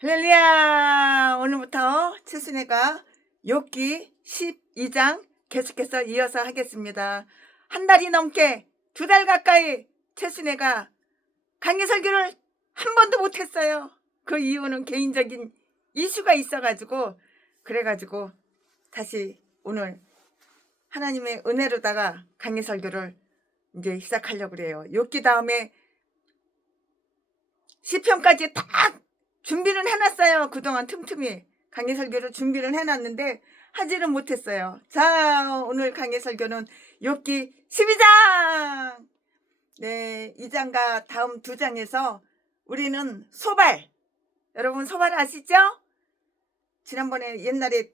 할렐루야! 오늘부터 최순애가 욥기 12장 계속해서 이어서 하겠습니다. 한 달이 넘게 2달 가까이 최순애가 강의 설교를 한 번도 못했어요. 그 이유는 개인적인 이슈가 있어가지고 그래가지고 다시 오늘 하나님의 은혜로다가 강의 설교를 이제 시작하려고 그래요. 욥기 다음에 시편까지 딱 준비를 해놨어요. 그동안 틈틈이 강의 설교를 준비를 해놨는데 하지는 못했어요. 자, 오늘 강의 설교는 욥기 12장. 네, 2장과 다음 2장에서 우리는 소발. 여러분 소발 아시죠? 지난번에 옛날에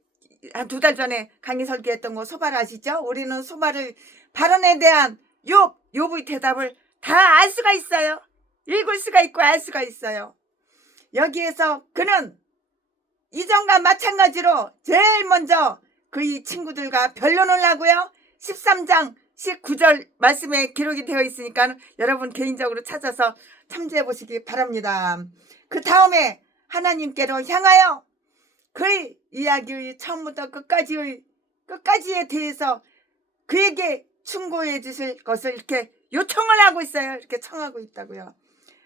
한 2달 전에 강의 설교했던 거 소발 아시죠? 우리는 소발을 발언에 대한 욥의 대답을 다 알 수가 있어요. 읽을 수가 있고 알 수가 있어요. 여기에서 그는 이전과 마찬가지로 제일 먼저 그의 친구들과 변론을 하고요. 13장 19절 말씀에 기록이 되어 있으니까 여러분 개인적으로 찾아서 참조해 보시기 바랍니다. 그 다음에 하나님께로 향하여 그의 이야기의 처음부터 끝까지에 대해서 그에게 충고해 주실 것을 이렇게 요청을 하고 있어요. 이렇게 청하고 있다고요.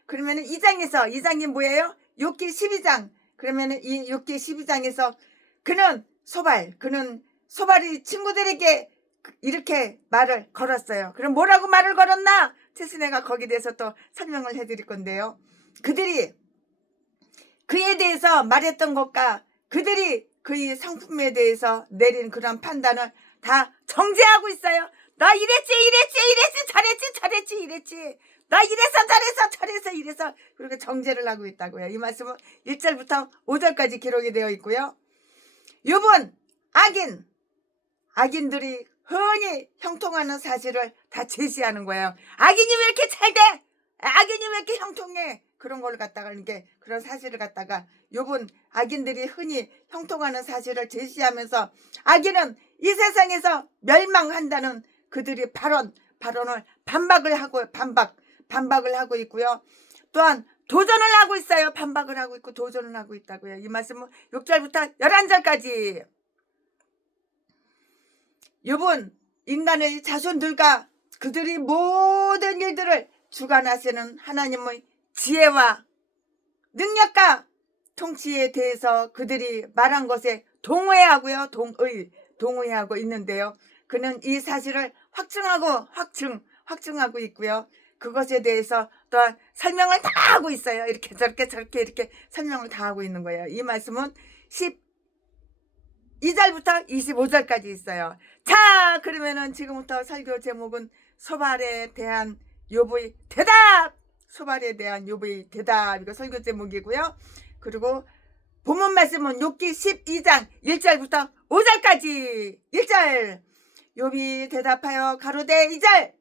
그러면 2장이 뭐예요? 욥기 12장. 그러면 이 욥기 12장에서 그는 소발이 친구들에게 이렇게 말을 걸었어요. 그럼 뭐라고 말을 걸었나? 최순애가 거기에 대해서 또 설명을 해드릴 건데요. 그들이 그에 대해서 말했던 것과 그들이 그의 성품에 대해서 내린 그런 판단을 다 정죄하고 있어요. 너 이랬지 잘했지 이랬지. 나 이래서 저래서 이래서 그렇게 정죄를 하고 있다고요. 이 말씀은 1절부터 5절까지 기록이 되어 있고요. 욥은 악인들이 흔히 형통하는 사실을 다 제시하는 거예요. 악인이 왜 이렇게 잘 돼? 악인이 왜 이렇게 형통해? 그런 걸 갖다가 이렇게 그런 사실을 갖다가 욥은 악인들이 흔히 형통하는 사실을 제시하면서 악인은 이 세상에서 멸망한다는 그들의 발언을 반박을 하고 있고요. 또한 도전을 하고 있어요. 반박을 하고 있고 도전을 하고 있다고요. 이 말씀은 6절부터 11절까지. 욥은 인간의 자손들과 그들이 모든 일들을 주관하시는 하나님의 지혜와 능력과 통치에 대해서 그들이 말한 것에 동의하고요. 동의하고 있는데요. 그는 이 사실을 확증하고 있고요. 그것에 대해서 또한 설명을 다 하고 있어요. 이렇게 저렇게 설명을 다 하고 있는 거예요. 이 말씀은 12절부터 25절까지 있어요. 자, 그러면은 지금부터 설교 제목은 소발에 대한 욥의 대답. 소발에 대한 욥의 대답. 이거 설교 제목이고요. 그리고 본문 말씀은 욥기 12장 1절부터 5절까지. 1절. 욥이 대답하여 가로되 2절.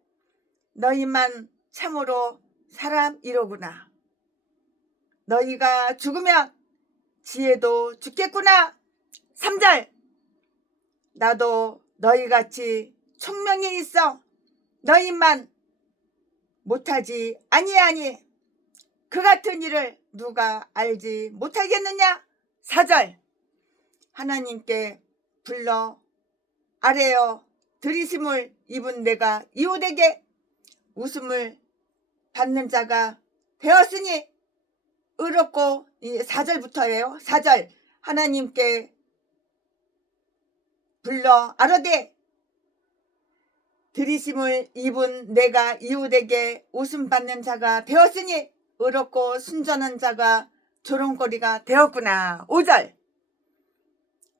너희만 참으로 사람이로구나. 너희가 죽으면 지혜도 죽겠구나. 3절. 나도 너희같이 총명이 있어 너희만 못하지 아니하니 그 같은 일을 누가 알지 못하겠느냐. 4절. 하나님께 불러 아뢰어 들이심을 입은 내가 이웃에게 웃음을 받는 자가 되었으니 의롭고. 4절부터예요. 4절. 하나님께 불러 아뢰되 들이심을 입은 내가 이웃에게 웃음 받는 자가 되었으니 의롭고 순전한 자가 조롱거리가 되었구나. 5절.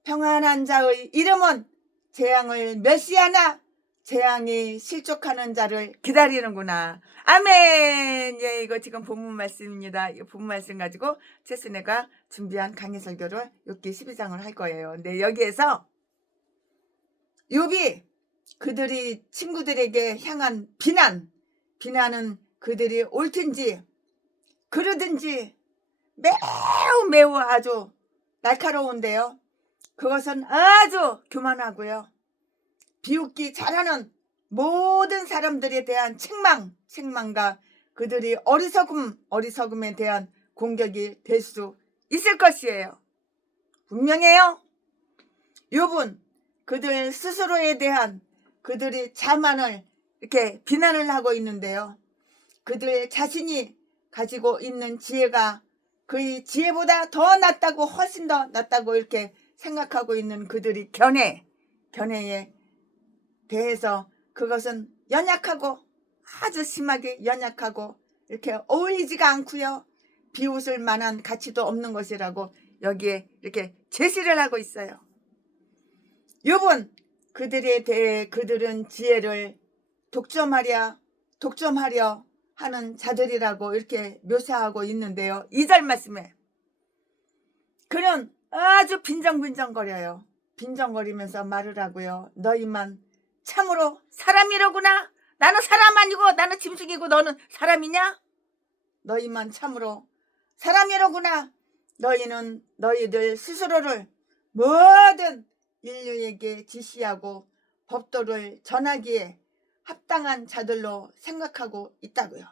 평안한 자의 이름은 재앙을 멸시하나 재앙이 실족하는 자를 기다리는구나. 아멘. 예, 이거 지금 본문 말씀입니다. 이 본문 말씀 가지고 최순애가 준비한 강의 설교를 욥기 12장을 할 거예요. 근데 여기에서 욥이 그들이 친구들에게 향한 비난은 그들이 옳든지 그러든지 매우 아주 날카로운데요. 그것은 아주 교만하고요. 비웃기 잘하는 모든 사람들에 대한 책망과 그들이 어리석음에 대한 공격이 될 수 있을 것이에요. 분명해요. 욥은 그들 스스로에 대한 그들의 자만을 이렇게 비난을 하고 있는데요. 그들 자신이 가지고 있는 지혜가 그의 지혜보다 더 낫다고, 훨씬 더 낫다고 이렇게 생각하고 있는 그들이 견해에 대해서 그것은 연약하고, 아주 심하게 연약하고 이렇게 어울리지가 않고요. 비웃을 만한 가치도 없는 것이라고 여기에 이렇게 제시를 하고 있어요. 욥은 그들에 대해 그들은 지혜를 독점하려 하는 자들이라고 이렇게 묘사하고 있는데요. 2절 말씀에 그는 아주 빈정빈정거려요. 빈정거리면서 말을 하고요. 너희만 참으로 사람이로구나. 나는 사람 아니고 나는 짐승이고 너는 사람이냐? 너희만 참으로 사람이로구나. 너희는 너희들 스스로를 모든 인류에게 지시하고 법도를 전하기에 합당한 자들로 생각하고 있다고요.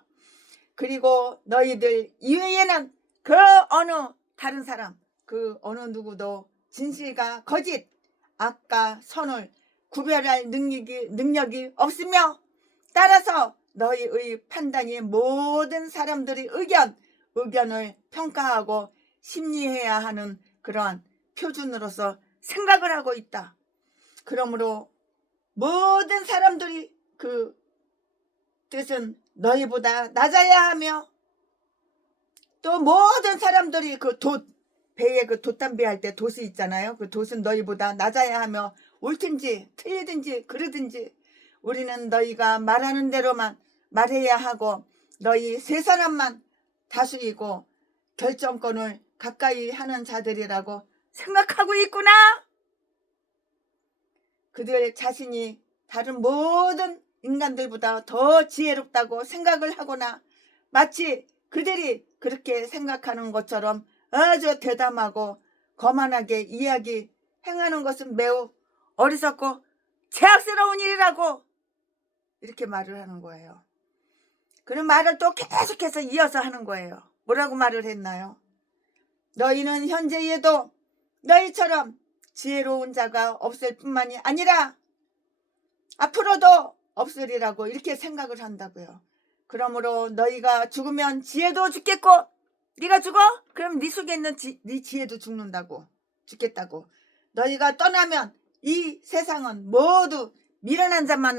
그리고 너희들 이외에는 그 어느 다른 사람, 그 어느 누구도 진실과 거짓, 악과 선을 구별할 능력이 없으며, 따라서 너희의 판단이 모든 사람들의 의견을 평가하고 심리해야 하는 그러한 표준으로서 생각을 하고 있다. 그러므로 모든 사람들이 그 뜻은 너희보다 낮아야 하며, 또 모든 사람들이 그 배에 그 돛담배 할 때 돛이 있잖아요. 그 돛은 너희보다 낮아야 하며, 옳든지 틀리든지 그러든지 우리는 너희가 말하는 대로만 말해야 하고, 너희 세 사람만 다수이고 결정권을 가까이 하는 자들이라고 생각하고 있구나. 그들 자신이 다른 모든 인간들보다 더 지혜롭다고 생각을 하거나, 마치 그들이 그렇게 생각하는 것처럼 아주 대담하고 거만하게 행하는 것은 매우 어리석고 죄악스러운 일이라고 이렇게 말을 하는 거예요. 그런 말을 또 계속해서 이어서 하는 거예요. 뭐라고 말을 했나요? 너희는 현재에도 너희처럼 지혜로운 자가 없을 뿐만이 아니라 앞으로도 없으리라고 이렇게 생각을 한다고요. 그러므로 너희가 죽으면 지혜도 죽겠고, 네가 죽어? 그럼 네 속에 있는 네 지혜도 죽겠다고. 너희가 떠나면 이 세상은 모두 미련한 자만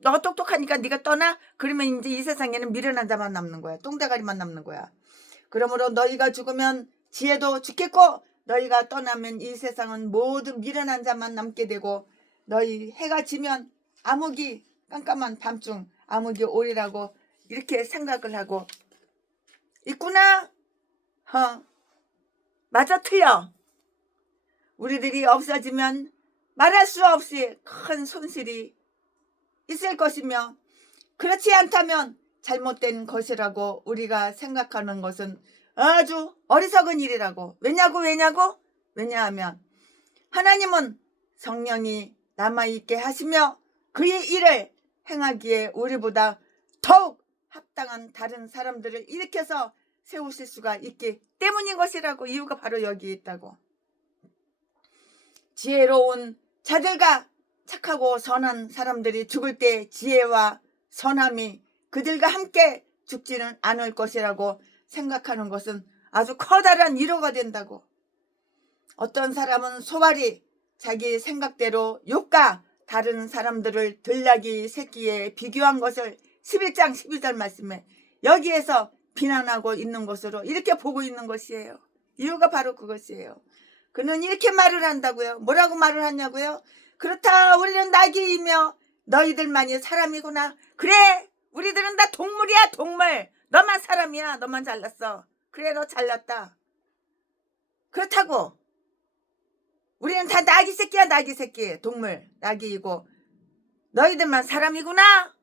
너 똑똑하니까 네가 떠나? 그러면 이제 이 세상에는 미련한 자만 남는 거야. 똥대가리만 남는 거야. 그러므로 너희가 죽으면 지혜도 죽겠고, 너희가 떠나면 이 세상은 모두 미련한 자만 남게 되고, 너희 해가 지면 깜깜한 밤중 암흑이 오리라고 이렇게 생각을 하고 있구나. 맞아, 틀려. 우리들이 없어지면 말할 수 없이 큰 손실이 있을 것이며, 그렇지 않다면 잘못된 것이라고 우리가 생각하는 것은 아주 어리석은 일이라고. 왜냐하면 하나님은 성령이 남아있게 하시며 그의 일을 행하기에 우리보다 더욱 합당한 다른 사람들을 일으켜서 세우실 수가 있기 때문인 것이라고. 이유가 바로 여기에 있다고. 지혜로운 자들과 착하고 선한 사람들이 죽을 때 지혜와 선함이 그들과 함께 죽지는 않을 것이라고 생각하는 것은 아주 커다란 위로가 된다고. 어떤 사람은 소발이 자기 생각대로 욥과 다른 사람들을 들나귀 새끼에 비교한 것을 11장 12절 말씀에 여기에서 비난하고 있는 것으로 이렇게 보고 있는 것이에요. 이유가 바로 그것이에요. 그는 이렇게 말을 한다고요. 뭐라고 말을 하냐고요? 그렇다, 우리는 나귀이며 너희들만이 사람이구나. 그래, 우리들은 다 동물이야, 동물. 너만 사람이야. 너만 잘났어. 그래, 너 잘났다. 그렇다고 우리는 다 나귀 새끼야, 나귀 새끼. 동물, 나귀이고 너희들만 사람이구나.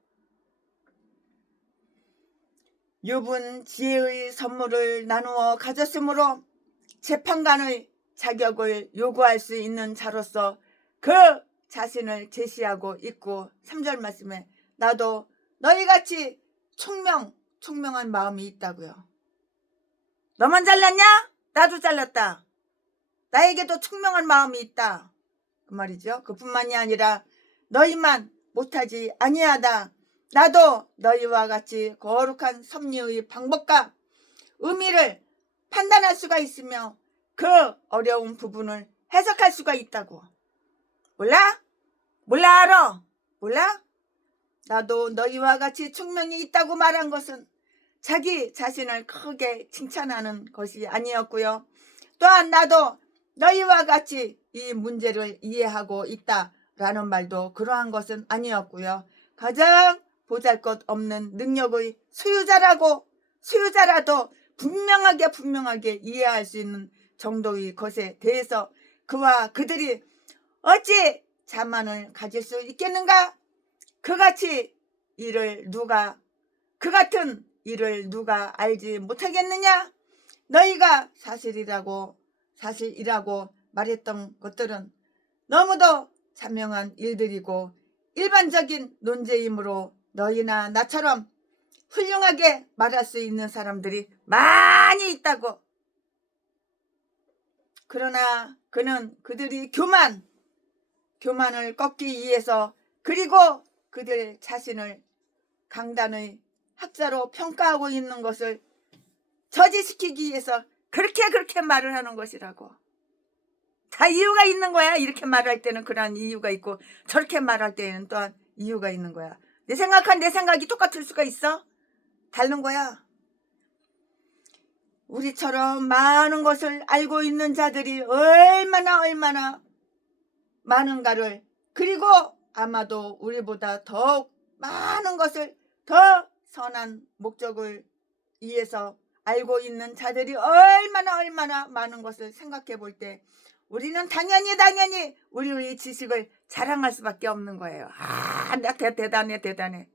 욥은 지혜의 선물을 나누어 가졌으므로 재판관의 자격을 요구할 수 있는 자로서 그 자신을 제시하고 있고, 3절 말씀에 나도 너희같이 총명한 마음이 있다고요. 너만 잘났냐? 나도 잘났다. 나에게도 청명한 마음이 있다. 그 말이죠. 그뿐만이 아니라 너희만 못하지 아니하다. 나도 너희와 같이 거룩한 섭리의 방법과 의미를 판단할 수가 있으며 그 어려운 부분을 해석할 수가 있다고. 몰라? 몰라 알아? 몰라? 나도 너희와 같이 총명이 있다고 말한 것은 자기 자신을 크게 칭찬하는 것이 아니었고요. 또한 나도 너희와 같이 이 문제를 이해하고 있다라는 말도 그러한 것은 아니었고요. 가장 보잘것없는 능력의 소유자라도 분명하게 이해할 수 있는 정도의 것에 대해서 그와 그들이 어찌 자만을 가질 수 있겠는가? 그 같은 일을 누가 알지 못하겠느냐? 너희가 사실이라고 말했던 것들은 너무도 자명한 일들이고 일반적인 논제이므로 너희나 나처럼 훌륭하게 말할 수 있는 사람들이 많이 있다고. 그러나 그는 그들이 교만을 꺾기 위해서 그리고 그들 자신을 강단의 학자로 평가하고 있는 것을 저지시키기 위해서 그렇게 말을 하는 것이라고. 다 이유가 있는 거야. 이렇게 말할 때는 그러한 이유가 있고 저렇게 말할 때는 또한 이유가 있는 거야. 내 생각이 똑같을 수가 있어? 다른 거야. 우리처럼 많은 것을 알고 있는 자들이 얼마나 많은가를, 그리고 아마도 우리보다 더욱 많은 것을 더 선한 목적을 위해서 알고 있는 자들이 얼마나 많은 것을 생각해 볼 때 우리는 당연히 우리의 지식을 자랑할 수밖에 없는 거예요. 나 대단해.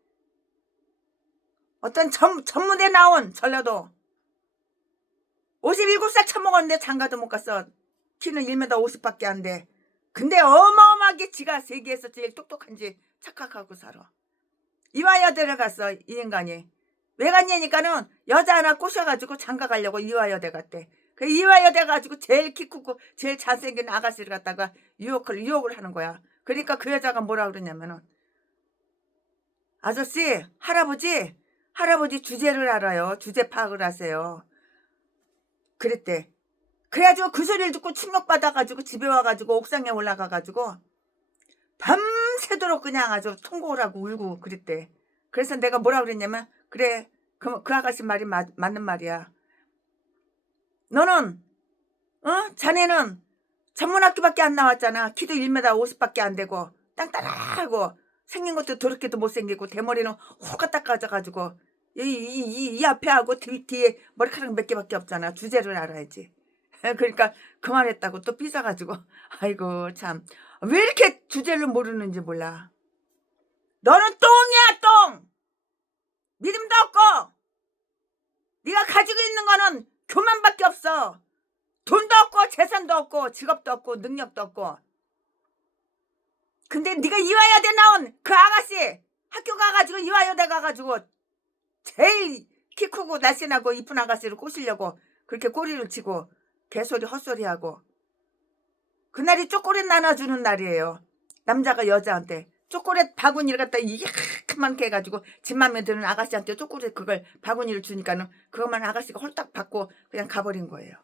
어떤 전무대 나온 전라도 57살 처먹었는데 장가도 못 갔어. 키는 1m 50밖에 안 돼. 근데 어마어마하게 지가 세계에서 제일 똑똑한지 착각하고 살아. 이화여대를 갔어. 이 인간이. 왜 갔냐니까는 여자 하나 꼬셔가지고 장가 가려고 이화여대 갔대. 그 이화여대 가지고 제일 키 크고 제일 잘생긴 아가씨를 갖다가 유혹을 하는 거야. 그러니까 그 여자가 뭐라 그러냐면은, 아저씨, 할아버지 주제를 알아요. 주제 파악을 하세요. 그랬대. 그래가지고 그 소리를 듣고 충격받아가지고 집에 와가지고 옥상에 올라가가지고 밤새도록 그냥 아주 통곡을 하고 울고 그랬대. 그래서 내가 뭐라 그랬냐면, 그래, 그 아가씨 말이 맞는 말이야. 너는 자네는 전문학교밖에 안 나왔잖아. 키도 1m 50밖에 안 되고 땅따라하고 생긴 것도 더럽게도 못생기고 대머리는 호가딱 까져가지고 이 앞에 하고 뒤에 머리카락 몇 개밖에 없잖아. 주제를 알아야지. 그러니까 그만했다고 또 삐져가지고 아이고 참, 왜 이렇게 주제를 모르는지 몰라. 너는 똥이야 똥. 믿음도 없고 네가 가지고 있는 거는 교만밖에 없어. 돈도 없고 재산도 없고 직업도 없고 능력도 없고. 근데 네가 이화여대 나온 그 아가씨 학교 가가지고 이화여대 가가지고 제일 키 크고 날씬하고 이쁜 아가씨를 꼬시려고 그렇게 꼬리를 치고 개소리 헛소리하고, 그날이 초콜릿 나눠주는 날이에요. 남자가 여자한테 초콜릿 바구니를 갖다 이만하게 해가지고 집 맘에 드는 아가씨한테 초콜릿 그걸 바구니를 주니까는 그것만 아가씨가 홀딱 받고 그냥 가버린 거예요.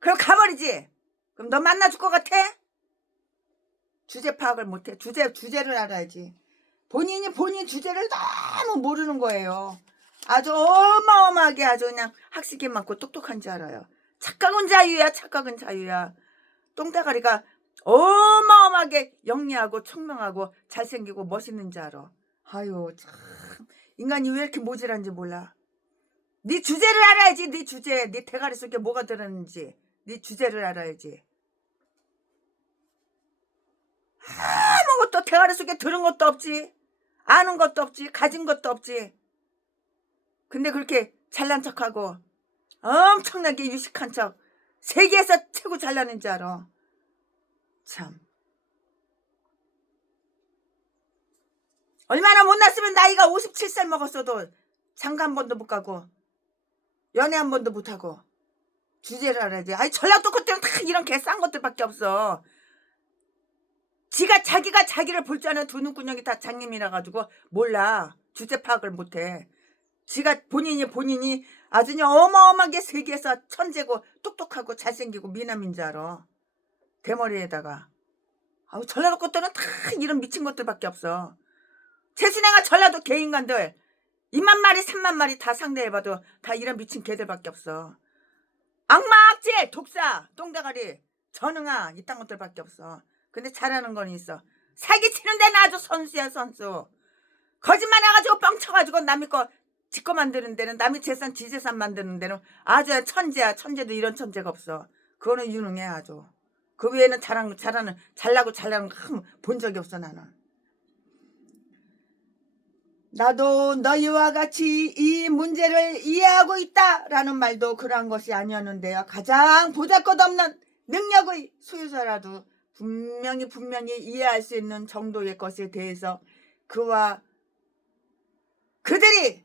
그럼 가버리지. 그럼 너 만나줄 것 같아? 주제 파악을 못해. 주제를 알아야지. 본인 주제를 너무 모르는 거예요. 아주 어마어마하게 아주 그냥 학식이 많고 똑똑한 줄 알아요. 착각은 자유야. 똥대가리가 어마어마하게 영리하고 총명하고 잘생기고 멋있는 줄 알아. 아유 참, 인간이 왜 이렇게 모질한지 몰라. 네 주제를 알아야지. 네 주제, 네 대가리 속에 뭐가 들었는지 네 주제를 알아야지. 아무것도 대가리 속에 들은 것도 없지, 아는 것도 없지, 가진 것도 없지. 근데 그렇게 잘난 척하고 엄청나게 유식한 척 세계에서 최고 잘나는 줄 알아. 참, 얼마나 못났으면 나이가 57살 먹었어도 장가 한 번도 못 가고 연애 한 번도 못 하고 주제를 알아야지. 아니 전라도 것들은 다 이런 개 싼 것들밖에 없어. 자기가 자기를 볼 줄 아는 두 눈구녕이 다 장님이라 가지고 몰라. 주제 파악을 못해. 지가 본인이 아주 그냥 어마어마하게 세계에서 천재고 똑똑하고 잘생기고 미남인 줄 알아. 대머리에다가. 아우 전라도 것들은 다 이런 미친 것들밖에 없어. 최순애가 전라도 개인간들 2만 마리 3만 마리 다 상대해봐도 다 이런 미친 개들밖에 없어. 악마악질 독사 똥대가리 전응아 이딴 것들밖에 없어. 근데 잘하는 건 있어. 사기치는 데는 아주 선수야 선수. 거짓말 해가지고 뻥쳐가지고 남의 거 지거 만드는 데는 남의 재산 지 재산 만드는 데는 아주 천재야. 천재도 이런 천재가 없어. 그거는 유능해 아주. 그 외에는 잘나고 잘나는 거 본 적이 없어 나는. 나도 너희와 같이 이 문제를 이해하고 있다라는 말도 그러한 것이 아니었는데요. 가장 보잘것없는 능력의 소유자라도 분명히 이해할 수 있는 정도의 것에 대해서 그들이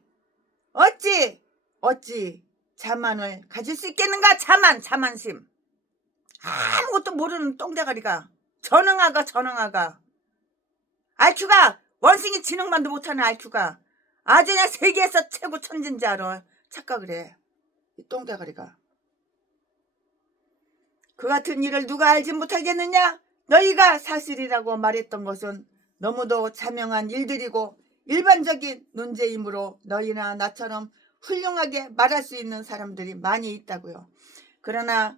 어찌 자만을 가질 수 있겠는가. 자만심. 아무것도 모르는 똥대가리가 전응아가 IQ가 원숭이 지능만도 못하는 IQ가 아주 그냥 세계에서 최고 천재인 줄 알아. 착각을 해. 이 똥대가리가. 그 같은 일을 누가 알지 못하겠느냐. 너희가 사실이라고 말했던 것은 너무도 자명한 일들이고 일반적인 논제이므로 너희나 나처럼 훌륭하게 말할 수 있는 사람들이 많이 있다고요. 그러나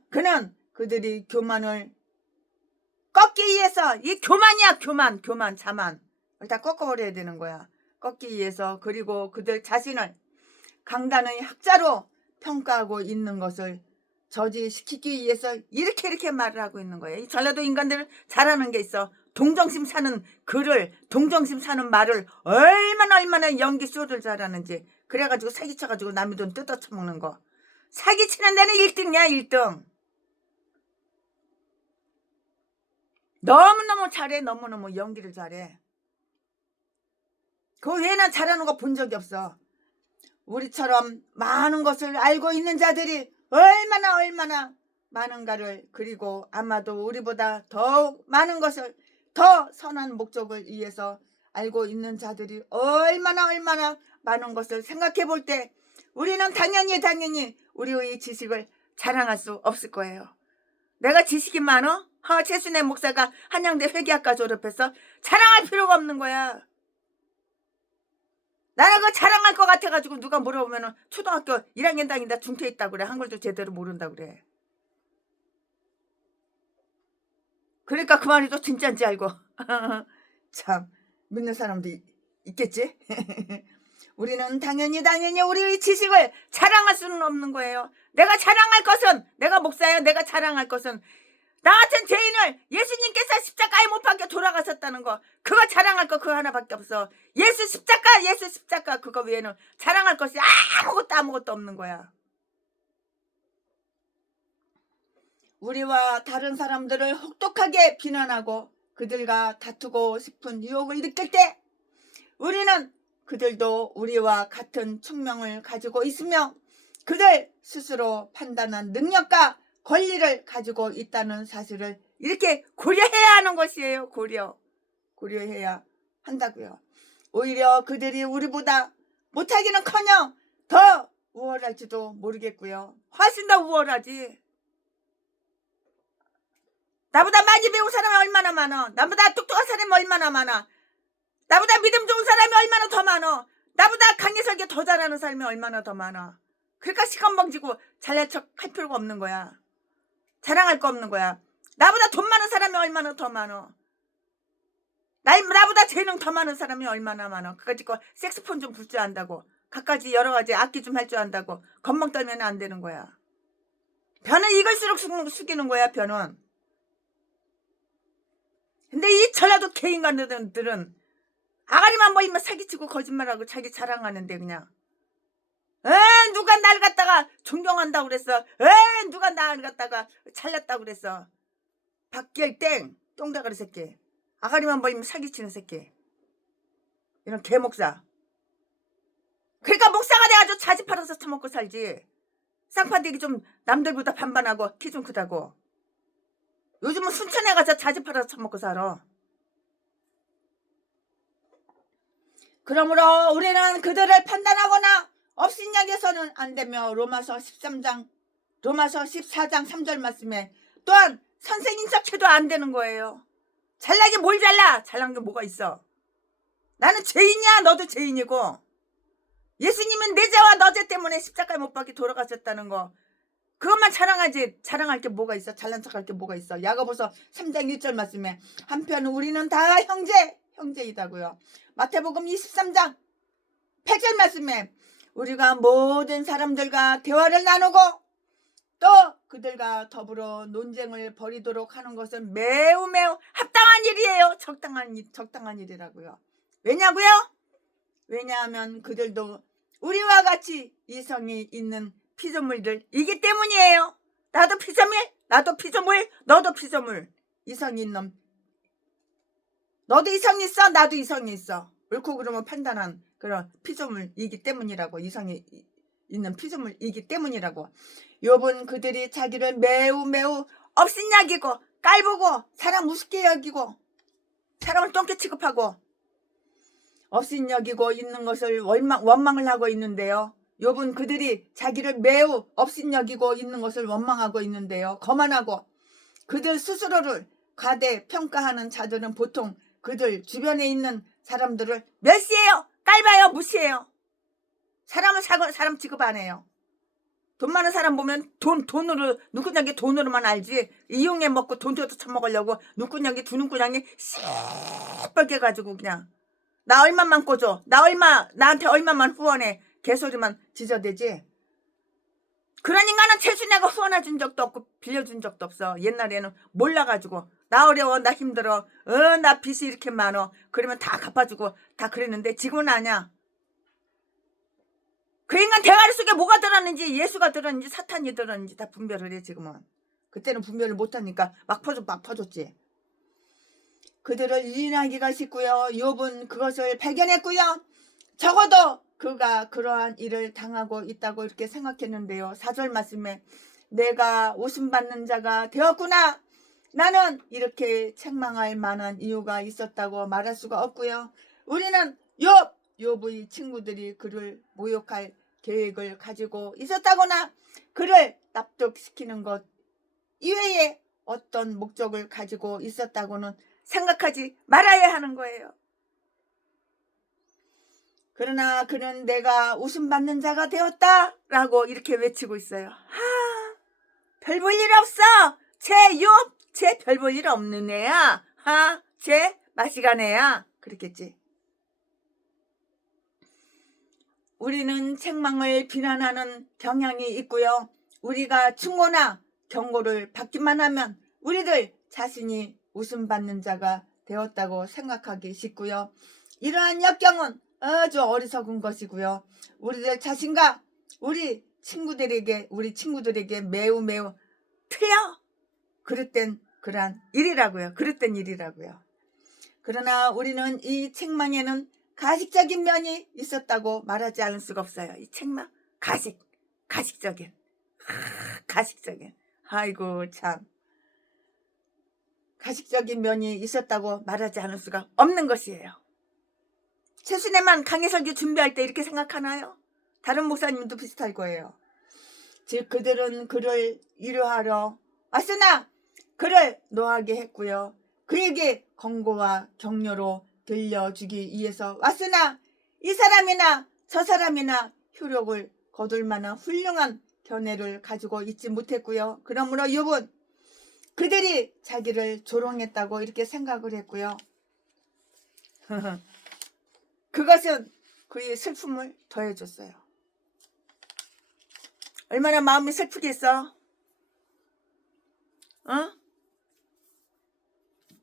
그들이 교만을 꺾기 위해서 이 교만이야. 교만 자만 다 꺾어버려야 되는 거야. 꺾기 위해서 그리고 그들 자신을 강단의 학자로 평가하고 있는 것을 저지시키기 위해서 이렇게 말을 하고 있는 거예요. 이 전라도 인간들은 잘하는 게 있어. 동정심 사는 글을 동정심 사는 말을 얼마나 연기 쇼를 잘하는지. 그래가지고 사기쳐가지고 남의 돈 뜯어쳐먹는 거. 사기치는 데는 1등이야 1등. 너무너무 잘해. 너무너무 연기를 잘해. 그 외에는 잘하는 거 본 적이 없어. 우리처럼 많은 것을 알고 있는 자들이 얼마나 많은가를, 그리고 아마도 우리보다 더 많은 것을, 더 선한 목적을 위해서 알고 있는 자들이 얼마나 많은 것을 생각해 볼 때 우리는 당연히 우리의 지식을 자랑할 수 없을 거예요. 내가 지식이 많어? 최순애 목사가 한양대 회계학과 졸업해서 자랑할 필요가 없는 거야. 나는 그거 자랑할 것 같아가지고 누가 물어보면은 초등학교 1학년 다닌다 중퇴 있다고 그래. 한글도 제대로 모른다고 그래. 그러니까 그 말이 또 진짜인지 알고 참 믿는 사람도 있겠지. 우리는 당연히 우리의 지식을 자랑할 수는 없는 거예요. 내가 자랑할 것은, 내가 목사야, 내가 자랑할 것은 나 같은 죄인을 예수님께서 십자가에 못 박혀 돌아가셨다는 거, 그거 자랑할 거 그거 하나밖에 없어. 예수 십자가 그거 외에는 자랑할 것이 아무것도 없는 거야. 우리와 다른 사람들을 혹독하게 비난하고 그들과 다투고 싶은 유혹을 느낄 때 우리는 그들도 우리와 같은 숙명을 가지고 있으며 그들 스스로 판단한 능력과 권리를 가지고 있다는 사실을 이렇게 고려해야 하는 것이에요. 고려해야 한다고요. 오히려 그들이 우리보다 못하기는커녕 더 우월할지도 모르겠고요. 훨씬 더 우월하지. 나보다 많이 배운 사람이 얼마나 많아. 나보다 똑똑한 사람이 얼마나 많아. 나보다 믿음 좋은 사람이 얼마나 더 많아. 나보다 강의설계 더 잘하는 사람이 얼마나 더 많아. 그러니까 시건방지고 잘난 척 할 필요가 없는 거야. 자랑할 거 없는 거야. 나보다 돈 많은 사람이 얼마나 더 많아. 나보다 재능 더 많은 사람이 얼마나 많아. 그까짓 거 색소폰 좀 불 줄 안다고, 갖가지 여러 가지 악기 좀 할 줄 안다고 건멍 떨면 안 되는 거야. 변은 익을수록 숙이는 거야. 변은. 근데 이 전라도 개인간들은 아가리만 보이면 사기치고 거짓말하고 자기 자랑하는데 그냥 누가 날 갖다가 존경한다고 그랬어. 누가 날 갖다가 잘났다고 그랬어. 박기열 땡 똥대가리 새끼. 아가리만 보이면 사기치는 새끼. 이런 개목사. 그러니까 목사가 돼가지고 자지 팔아서 처먹고 살지. 쌍파대기 좀 남들보다 반반하고 키 좀 크다고. 요즘은 순천에 가서 자지 팔아서 처먹고 살아. 그러므로 우리는 그들을 판단하거나 업신여겨서는 안 되며 로마서 14장 3절 말씀에 또한 선생인 척해도 안 되는 거예요. 잘나게 뭘 잘나? 잘난 게 뭐가 있어? 나는 죄인이야. 너도 죄인이고. 예수님은 내 죄와 너 죄 때문에 십자가에 못 박혀 돌아가셨다는 거. 그것만 자랑하지. 자랑할 게 뭐가 있어? 잘난 척할 게 뭐가 있어? 야고보서 3장 1절 말씀에 한편 우리는 다 형제이다고요. 마태복음 23장 8절 말씀에 우리가 모든 사람들과 대화를 나누고 또 그들과 더불어 논쟁을 벌이도록 하는 것은 매우 합당한 일이에요. 적당한 일이라고요. 왜냐고요? 왜냐하면 그들도 우리와 같이 이성이 있는 피조물들이기 때문이에요. 나도 피조물, 너도 피조물. 이성이 있는, 너도 이성이 있어, 나도 이성이 있어. 옳고 그름을 판단한 그런 피조물이기 때문이라고. 이성이 있는 피조물이기 때문이라고. 욥은 그들이 자기를 매우 업신여기고 깔보고 사람 우습게 여기고 사람을 똥개 취급하고 업신여기고 있는 것을 원망을 하고 있는데요. 욥은 그들이 자기를 매우 업신여기고 있는 것을 원망하고 있는데요. 거만하고 그들 스스로를 과대평가하는 자들은 보통 그들 주변에 있는 사람들을 멸시해요. 깔봐요. 무시해요. 사람을 사람 취급 안 해요. 돈 많은 사람 보면 돈으로 눈구녕이 돈으로만 알지 이용해 먹고 돈 줘도 처먹으려고 눈구녕이 두 눈구녕이 새빨개 가지고 그냥 나 얼마만 꿔줘. 나한테 얼마만 후원해. 개소리만 지저대지. 그런 인간은 최순애가 후원해준 적도 없고 빌려준 적도 없어. 옛날에는 몰라가지고 나 어려워 나 힘들어 나 빚이 이렇게 많어 그러면 다 갚아주고 다 그랬는데 지금은 아니야. 그 인간 대가리 속에 뭐가 들었는지 예수가 들었는지 사탄이 들었는지 다 분별을 해 지금은. 그때는 분별을 못하니까 막 퍼줬지. 그들을 유인하기가 쉽고요. 욥은 그것을 발견했고요. 적어도 그가 그러한 일을 당하고 있다고 이렇게 생각했는데요. 4절 말씀에 내가 오심받는 자가 되었구나. 나는 이렇게 책망할 만한 이유가 있었다고 말할 수가 없고요. 우리는 욥의 친구들이 그를 모욕할 계획을 가지고 있었다거나 그를 납득시키는 것 이외에 어떤 목적을 가지고 있었다고는 생각하지 말아야 하는 거예요. 그러나 그는 내가 웃음받는 자가 되었다라고 이렇게 외치고 있어요. 별 볼 일 없어. 쟤 별 볼 일 없는 애야. 쟤 마시간 애야. 그랬겠지. 우리는 책망을 비난하는 경향이 있고요. 우리가 충고나 경고를 받기만 하면 우리들 자신이 웃음받는 자가 되었다고 생각하기 쉽고요. 이러한 역경은 아주 어리석은 것이고요. 우리들 자신과 우리 친구들에게 매우 틀려 그릇된 그러한 일이라고요. 그러나 우리는 이 책망에는 가식적인 면이 있었다고 말하지 않을 수가 없어요. 이 책망 가식적인 아이고 참 가식적인 면이 있었다고 말하지 않을 수가 없는 것이에요. 최순애만 강해설교 준비할 때 이렇게 생각하나요? 다른 목사님도 비슷할 거예요. 즉 그들은 그를 위로하러 왔으나 그를 노하게 했고요. 그에게 권고와 격려로 들려주기 위해서 왔으나 이 사람이나 저 사람이나 효력을 거둘 만한 훌륭한 견해를 가지고 있지 못했고요. 그러므로 욥은 그들이 자기를 조롱했다고 이렇게 생각을 했고요. 그것은 그의 슬픔을 더해줬어요. 얼마나 마음이 슬프겠어?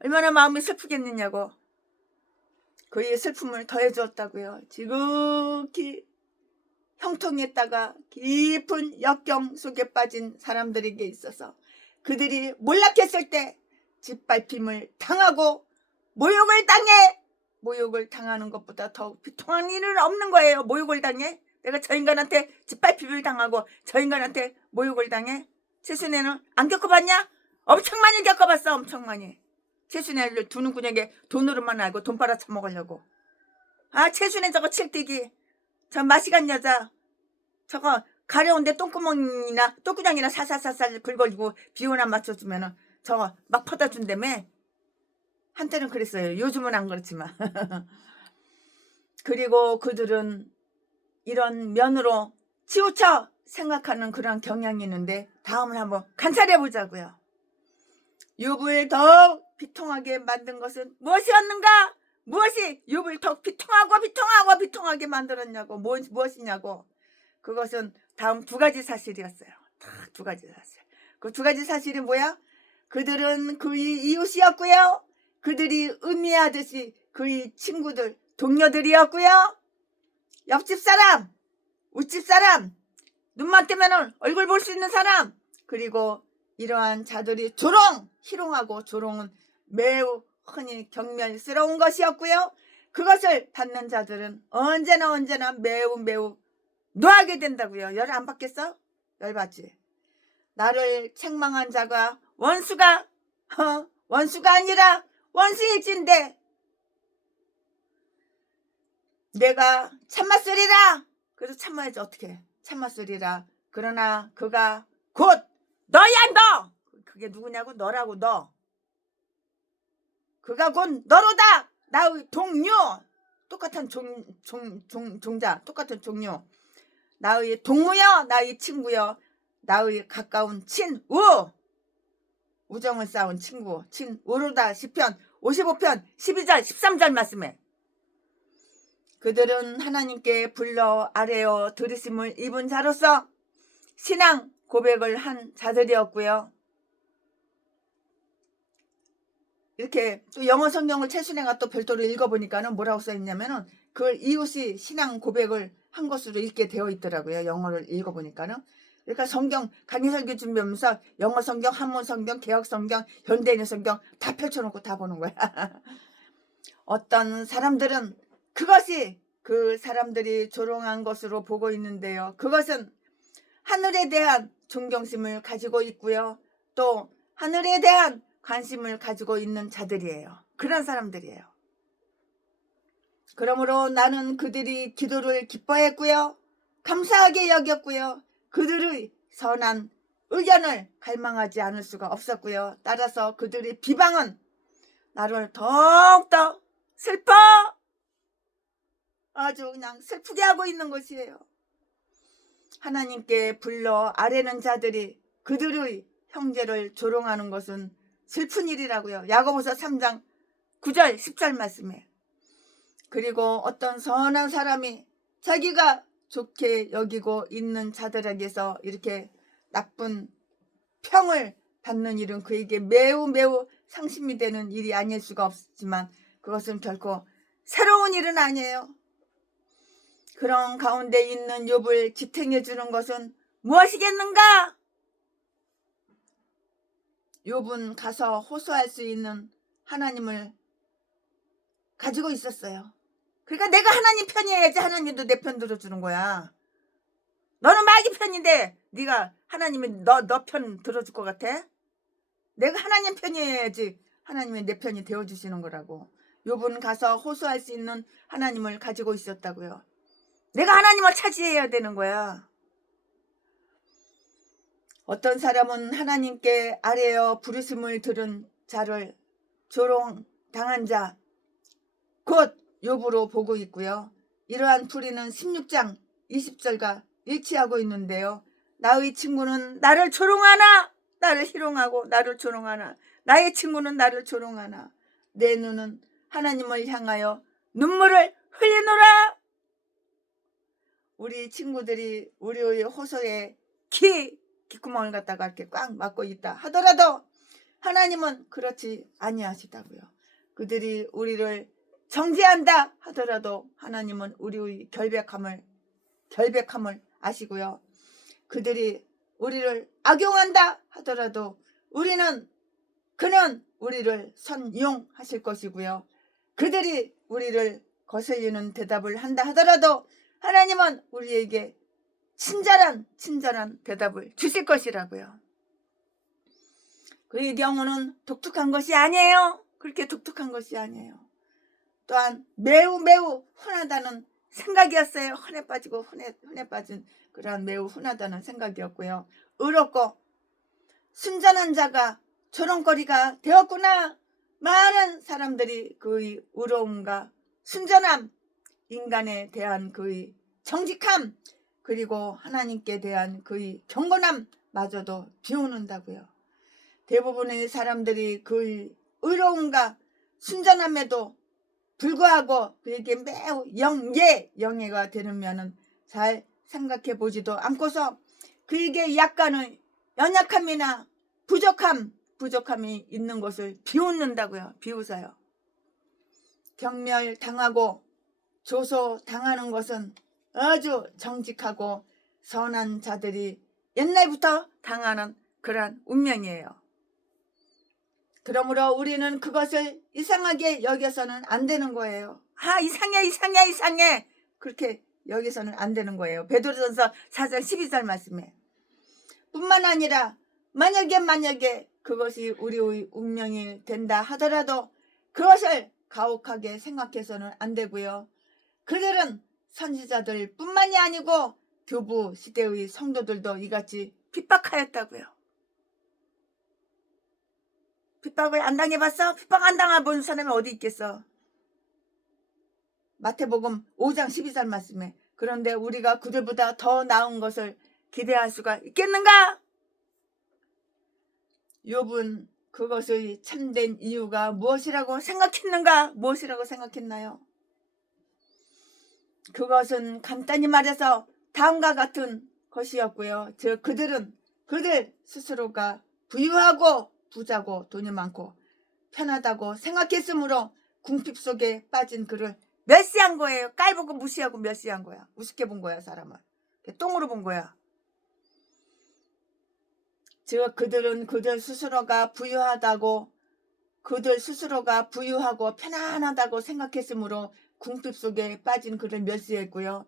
얼마나 마음이 슬프겠느냐고. 그의 슬픔을 더해주었다고요. 지극히 형통했다가 깊은 역경 속에 빠진 사람들에게 있어서 그들이 몰락했을 때 짓밟힘을 당하고 모욕을 당하는 것보다 더 비통한 일은 없는 거예요. 모욕을 당해? 내가 저 인간한테 짓밟히를 당하고 저 인간한테 모욕을 당해? 최순애는 안 겪어봤냐? 엄청 많이 겪어봤어. 엄청 많이. 최순애를 두는 군에게 돈으로만 알고 돈 빨아 처먹으려고. 아, 최순애 저거 칠뛰기. 저 마시간 여자. 저거 가려운데 똥구멍이나 똥구멍이나 살살살살 긁어주고 비원 안 맞춰주면은 저거 막 퍼다 준다며. 한때는 그랬어요. 요즘은 안 그렇지만. 그리고 그들은 이런 면으로 치우쳐 생각하는 그런 경향이 있는데 다음을 한번 관찰해 보자고요. 욥을 더욱 비통하게 만든 것은 무엇이었는가? 무엇이 욥을 더욱 비통하게 만들었냐고. 무엇이냐고. 그것은 다음 두 가지 사실이었어요. 딱 두 가지 사실. 그 두 가지 사실이 뭐야? 그들은 그의 이웃이었고요. 그들이 의미하듯이 그의 친구들, 동료들이었고요. 옆집 사람, 웃집 사람, 눈만 뜨면 얼굴 볼 수 있는 사람, 그리고 이러한 자들이 희롱하고 조롱은 매우 흔히 경멸스러운 것이었고요. 그것을 받는 자들은 언제나 매우 노하게 된다고요. 열 안 받겠어? 열 받지. 나를 책망한 자가 원수가 아니라 원수일진데 내가 참았으리라. 그래서 참아야지. 어떻게 참았으리라. 그러나 그가 곧 너야. 너. 그게 누구냐고? 너라고. 너. 그가 곧 너로다. 나의 동료. 똑같은 종자. 똑같은 종료. 나의 동무여. 나의 친구여. 나의 가까운 친우. 우정을 쌓은 친구. 친우로다. 시편 55편 12절 13절 말씀에 그들은 하나님께 불러 아뢰어 들으심을 입은 자로서 신앙 고백을 한 자들이었고요. 이렇게 또 영어 성경을 최순애가 또 별도로 읽어보니까는 뭐라고 써있냐면은 그걸 이웃이 신앙 고백을 한 것으로 읽게 되어 있더라고요. 영어를 읽어보니까는. 그러니까 성경 강의설교 준비하면서 영어 성경, 한문 성경, 개역 성경, 현대인 성경 다 펼쳐놓고 다 보는 거야. 어떤 사람들은 그것이 그 사람들이 조롱한 것으로 보고 있는데요. 그것은 하늘에 대한 존경심을 가지고 있고요. 또 하늘에 대한 관심을 가지고 있는 자들이에요. 그런 사람들이에요. 그러므로 나는 그들이 기도를 기뻐했고요. 감사하게 여겼고요. 그들의 선한 의견을 갈망하지 않을 수가 없었고요. 따라서 그들의 비방은 나를 더욱더 아주 그냥 슬프게 하고 있는 것이에요. 하나님께 불러 아뢰는 자들이 그들의 형제를 조롱하는 것은 슬픈 일이라고요. 야고보서 3장 9절 10절 말씀에. 그리고 어떤 선한 사람이 자기가 좋게 여기고 있는 자들에게서 이렇게 나쁜 평을 받는 일은 그에게 매우 상심이 되는 일이 아닐 수가 없지만 그것은 결코 새로운 일은 아니에요. 그런 가운데 있는 욥을 지탱해 주는 것은 무엇이겠는가? 욥은 가서 호소할 수 있는 하나님을 가지고 있었어요. 그러니까 내가 하나님 편이어야지 하나님도 내 편 들어주는 거야. 너는 마귀 편인데 네가 하나님이 너 편 들어줄 것 같아? 내가 하나님 편이어야지 하나님이 내 편이 되어주시는 거라고. 욥은 가서 호소할 수 있는 하나님을 가지고 있었다고요. 내가 하나님을 차지해야 되는 거야. 어떤 사람은 하나님께 아뢰어 부르심을 들은 자를 조롱당한 자, 곧 욥으로 보고 있고요. 이러한 풀이는 16장 20절과 일치하고 있는데요. 나의 친구는 나를 조롱하나, 나를 희롱하고 나를 조롱하나, 나의 친구는 나를 조롱하나, 내 눈은 하나님을 향하여 눈물을 흘리노라. 우리 친구들이 우리의 호소에 귓구멍을 갖다가 이렇게 꽉 막고 있다 하더라도 하나님은 그렇지 아니하시다고요. 그들이 우리를 정죄한다 하더라도 하나님은 우리의 결백함을 아시고요. 그들이 우리를 악용한다 하더라도 그는 우리를 선용하실 것이고요. 그들이 우리를 거슬리는 대답을 한다 하더라도 하나님은 우리에게 친절한 대답을 주실 것이라고요. 그의 경우는 독특한 것이 아니에요. 그렇게 독특한 것이 아니에요. 또한 매우 흔하다는 생각이었어요. 흔해 빠진 그런 매우 흔하다는 생각이었고요. 의롭고 순전한 자가 조롱거리가 되었구나. 많은 사람들이 그의 의로움과 순전함, 인간에 대한 그의 정직함, 그리고 하나님께 대한 그의 경건함마저도 비웃는다고요. 대부분의 사람들이 그의 의로움과 순전함에도 불구하고 그에게 매우 영예가 되는 면은 잘 생각해 보지도 않고서 그에게 약간의 연약함이나 부족함이 있는 것을 비웃는다고요. 비웃어요. 경멸당하고 조소당하는 것은 아주 정직하고 선한 자들이 옛날부터 당하는 그런 운명이에요. 그러므로 우리는 그것을 이상하게 여겨서는 안 되는 거예요. 이상해 그렇게 여기서는 안 되는 거예요. 베드로전서 4장 12절 말씀에. 뿐만 아니라 만약에 그것이 우리의 운명이 된다 하더라도 그것을 가혹하게 생각해서는 안 되고요. 그들은 선지자들 뿐만이 아니고 교부 시대의 성도들도 이같이 핍박하였다고요. 핍박을 안 당해봤어? 핍박 안 당해본 사람이 어디 있겠어? 마태복음 5장 12절 말씀에. 그런데 우리가 그들보다 더 나은 것을 기대할 수가 있겠는가? 욥은 그것의 참된 이유가 무엇이라고 생각했는가? 무엇이라고 생각했나요? 그것은 간단히 말해서 다음과 같은 것이었고요. 즉 그들 스스로가 부유하고 부자고 돈이 많고 편하다고 생각했으므로 궁핍 속에 빠진 그를 멸시한 거예요. 깔보고 무시하고 멸시한 거야. 우습게 본 거야. 사람을 똥으로 본 거야. 즉 그들은 그들 스스로가 부유하고 편안하다고 생각했으므로 궁핍 속에 빠진 그를 멸시했고요.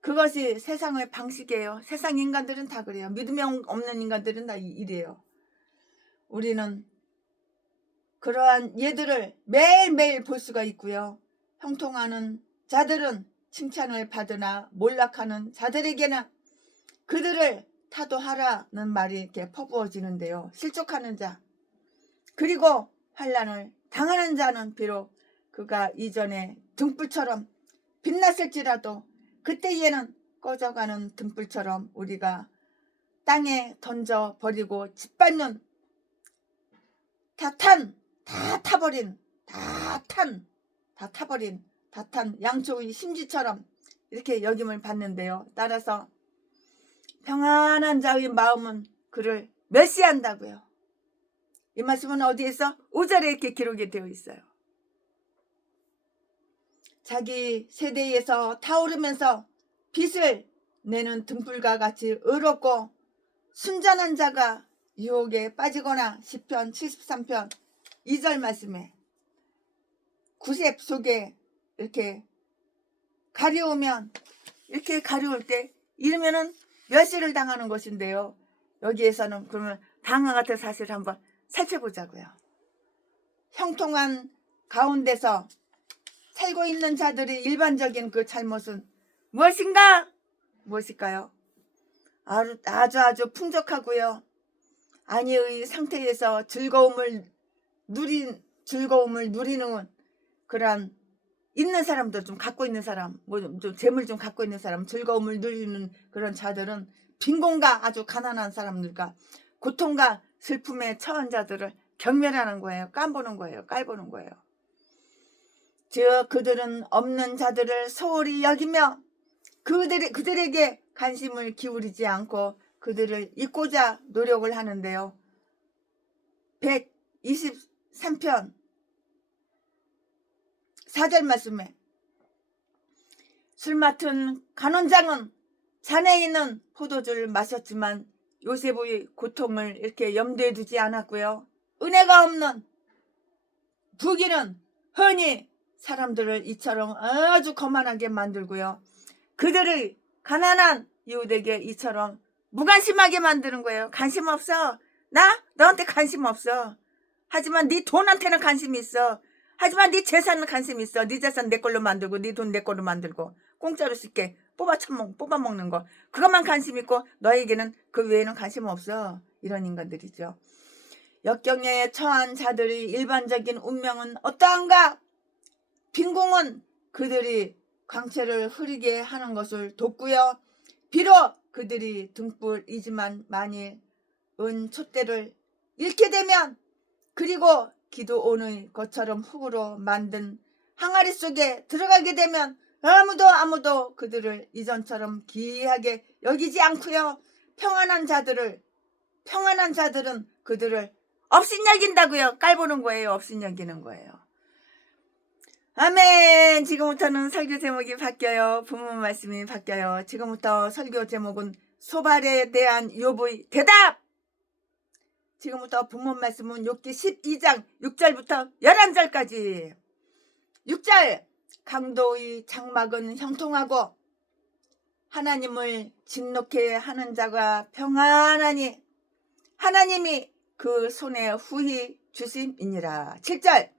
그것이 세상의 방식이에요. 세상 인간들은 다 그래요. 믿음이 없는 인간들은 다 이래요. 우리는 그러한 예들을 매일매일 볼 수가 있고요. 형통하는 자들은 칭찬을 받으나 몰락하는 자들에게는 그들을 타도하라는 말이 이렇게 퍼부어지는데요. 실족하는 자, 그리고 환난을 당하는 자는 비록 그가 이전에 등불처럼 빛났을지라도 그때에는 꺼져가는 등불처럼 우리가 땅에 던져버리고 짓밟는 다 탄 양초의 심지처럼 이렇게 여김을 받는데요. 따라서 평안한 자의 마음은 그를 멸시한다고요. 이 말씀은 어디에 있어? 5절에 이렇게 기록이 되어 있어요. 자기 세대에서 타오르면서 빛을 내는 등불과 같이 의롭고 순전한 자가 유혹에 빠지거나 시편 73편 2절 말씀에 구셉 속에 이렇게 가려우면 이렇게 가려울 때 이러면은 멸시를 당하는 것인데요. 여기에서는 그러면 다음과 같은 사실을 한번 살펴보자고요. 형통한 가운데서 살고 있는 자들의 일반적인 그 잘못은 무엇일까요? 아주 풍족하고요. 안위의 상태에서 즐거움을 누리는 그런 있는 사람들, 좀 갖고 있는 사람, 좀 재물 좀 갖고 있는 사람, 즐거움을 누리는 그런 자들은 빈곤과 아주 가난한 사람들과 고통과 슬픔에 처한 자들을 경멸하는 거예요. 깔보는 거예요. 즉 그들은 없는 자들을 소홀히 여기며 그들에게 관심을 기울이지 않고 그들을 잊고자 노력을 하는데요. 123편 4절 말씀에 술 맡은 간원장은 잔에 있는 포도주를 마셨지만 요셉의 고통을 이렇게 염두에 두지 않았고요. 은혜가 없는 부귀는 흔히 사람들을 이처럼 아주 거만하게 만들고요. 그들을 가난한 이웃에게 이처럼 무관심하게 만드는 거예요. 관심 없어. 나 너한테 관심 없어. 하지만 네 돈한테는 관심이 있어. 하지만 네 재산은 관심이 있어. 네 재산 내 걸로 만들고 네 돈 내 걸로 만들고 공짜로 쉽게 뽑아먹는 거. 그것만 관심 있고 너에게는 그 외에는 관심 없어. 이런 인간들이죠. 역경에 처한 자들의 일반적인 운명은 어떠한가? 빈궁은 그들이 광채를 흐리게 하는 것을 돕고요. 비록 그들이 등불이지만 만일 촛대를 잃게 되면 그리고 기도원의 것처럼 흙으로 만든 항아리 속에 들어가게 되면 아무도 그들을 이전처럼 기이하게 여기지 않고요. 평안한 자들은 그들을 업신여긴다고요. 깔보는 거예요. 업신여기는 거예요. 아멘. 지금부터는 설교 제목이 바뀌어요. 본문 말씀이 바뀌어요. 지금부터 설교 제목은 소발에 대한 욥의 대답. 지금부터 본문 말씀은 욥기 12장 6절부터 11절까지. 6절. 강도의 장막은 형통하고 하나님을 진노케 하는 자가 평안하니 하나님이 그 손에 후히 주심이니라. 7절.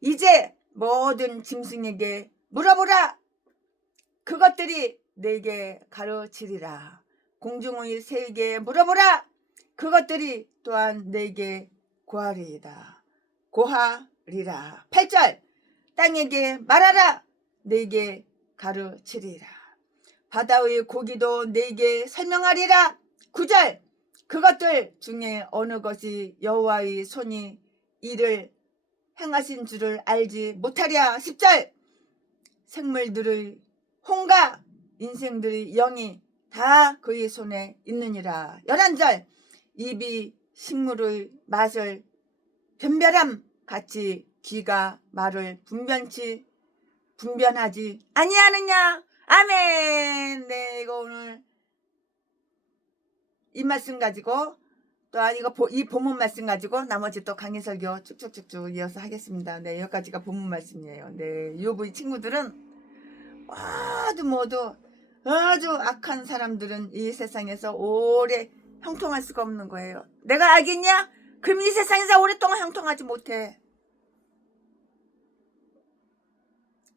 이제 모든 짐승에게 물어보라. 그것들이 내게 가르치리라. 공중의 새에게 물어보라. 그것들이 또한 내게 고하리라. 8절. 땅에게 말하라. 내게 가르치리라. 바다의 고기도 내게 설명하리라. 9절. 그것들 중에 어느 것이 여호와의 손이 이를 행하신 줄을 알지 못하랴. 10절. 생물들의 혼과 인생들의 영이 다 그의 손에 있느니라. 11절. 입이 식물의 맛을 변별함 같이 귀가 말을 분변하지 아니하느냐. 아멘. 네, 이거 오늘 이 말씀 가지고 또한 이 본문 말씀 가지고 나머지 또 강의 설교 쭉쭉쭉쭉 이어서 하겠습니다. 네, 여기까지가 본문 말씀이에요. 네, 욥의 친구들은 모두 아주 악한 사람들은 이 세상에서 오래 형통할 수가 없는 거예요. 내가 악이냐? 그럼 이 세상에서 오랫동안 형통하지 못해.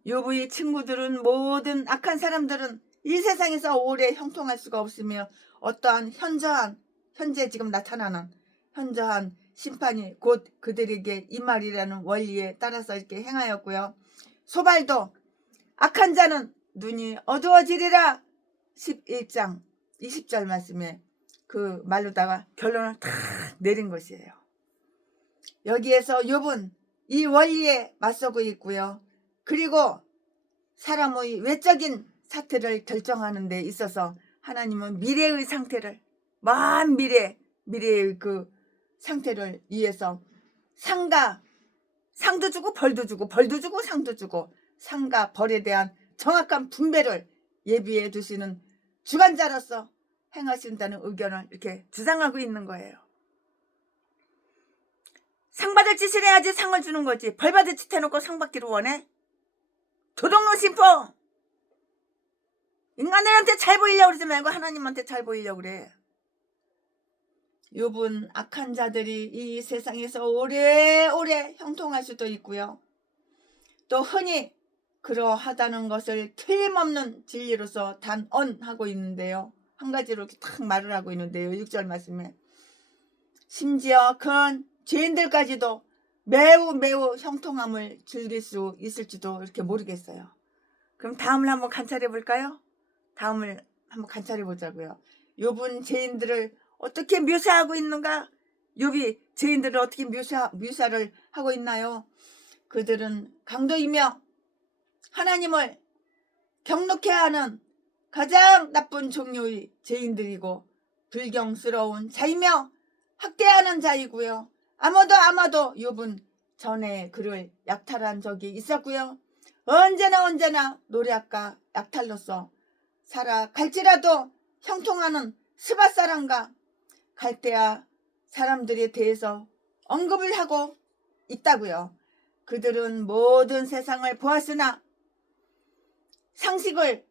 욥의 친구들은 모든 악한 사람들은 이 세상에서 오래 형통할 수가 없으며 어떠한 현재 지금 나타나는 현저한 심판이 곧 그들에게 임하리라는 원리에 따라서 이렇게 행하였고요. 소발도 악한 자는 눈이 어두워지리라. 11장 20절 말씀에 그 말로다가 결론을 다 내린 것이에요. 여기에서 욥은 이 원리에 맞서고 있고요. 그리고 사람의 외적인 사태를 결정하는 데 있어서 하나님은 미래의 상태를 먼 미래의 그 상태를 위해서 상도 주고 벌도 주고 상도 주고 상과 벌에 대한 정확한 분배를 예비해 두시는 주관자로서 행하신다는 의견을 이렇게 주장하고 있는 거예요. 상 받을 짓을 해야지 상을 주는 거지. 벌 받을 짓 해놓고 상 받기를 원해? 도둑놈 심포! 인간들한테 잘 보이려고 그러지 말고 하나님한테 잘 보이려고 그래. 욥은 악한 자들이 이 세상에서 오래오래 형통할 수도 있고요. 또 흔히 그러하다는 것을 틀림없는 진리로서 단언하고 있는데요. 한 가지로 이렇게 탁 말을 하고 있는데요. 6절 말씀에 심지어 큰 죄인들까지도 매우 형통함을 즐길 수 있을지도 이렇게 모르겠어요. 그럼 다음을 한번 관찰해 볼까요? 다음을 한번 관찰해 보자고요. 욥은 죄인들을 어떻게 묘사하고 있는가? 욥이 죄인들을 어떻게 묘사를 하고 있나요? 그들은 강도이며 하나님을 경록해 하는 가장 나쁜 종류의 죄인들이고 불경스러운 자이며 학대하는 자이고요. 아마도 욥은 전에 그를 약탈한 적이 있었고요. 언제나 노략과 약탈로서 살아갈지라도 형통하는 스밧사람과 갈대아 사람들에 대해서 언급을 하고 있다고요. 그들은 모든 세상을 보았으나 상식을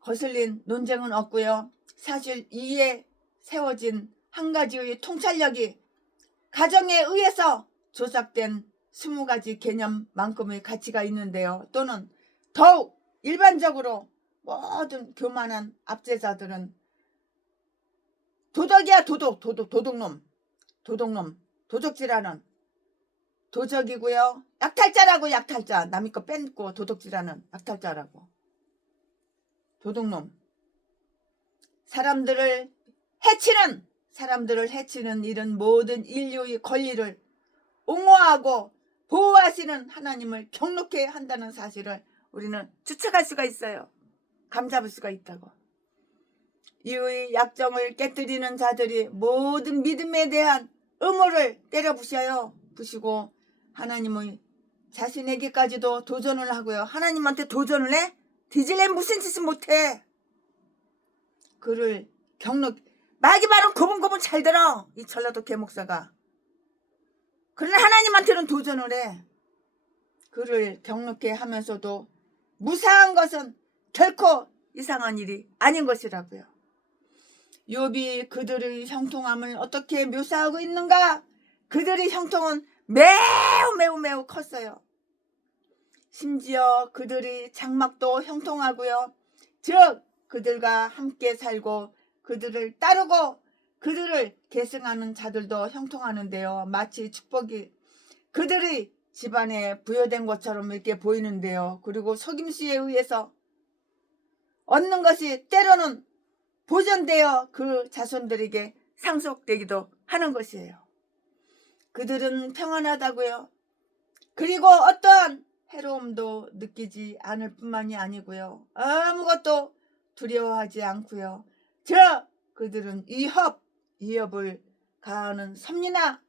거슬린 논쟁은 없고요. 사실 이에 세워진 한 가지의 통찰력이 가정에 의해서 조작된 20가지 개념만큼의 가치가 있는데요. 또는 더욱 일반적으로 모든 교만한 압제자들은 도덕이야. 도둑놈, 도적질하는 도적이고요. 약탈자라고. 약탈자, 남의 거 뺏고 도둑질하는 약탈자라고. 도둑놈. 사람들을 해치는 이런 모든 인류의 권리를 옹호하고 보호하시는 하나님을 경록해 한다는 사실을 우리는 추측할 수가 있어요. 감잡을 수가 있다고. 이의 약점을 깨뜨리는 자들이 모든 믿음에 대한 의무를 때려 부시고 하나님의 자신에게까지도 도전을 하고요. 하나님한테 도전을 해? 뒤질래 무슨 짓을 못해. 그를 말기 말은 고분고분 잘 들어. 이 전라도 개목사가. 그러나 하나님한테는 도전을 해. 그를 경록해 하면서도 무사한 것은 결코 이상한 일이 아닌 것이라고요. 욥이 그들의 형통함을 어떻게 묘사하고 있는가? 그들의 형통은 매우 컸어요. 심지어 그들의 장막도 형통하고요. 즉 그들과 함께 살고 그들을 따르고 그들을 계승하는 자들도 형통하는데요. 마치 축복이 그들의 집안에 부여된 것처럼 이렇게 보이는데요. 그리고 속임수에 의해서 얻는 것이 때로는 보존되어 그 자손들에게 상속되기도 하는 것이에요. 그들은 평안하다고요. 그리고 어떠한 해로움도 느끼지 않을 뿐만이 아니고요. 아무것도 두려워하지 않고요. 그들은 위협을 가하는 섭리나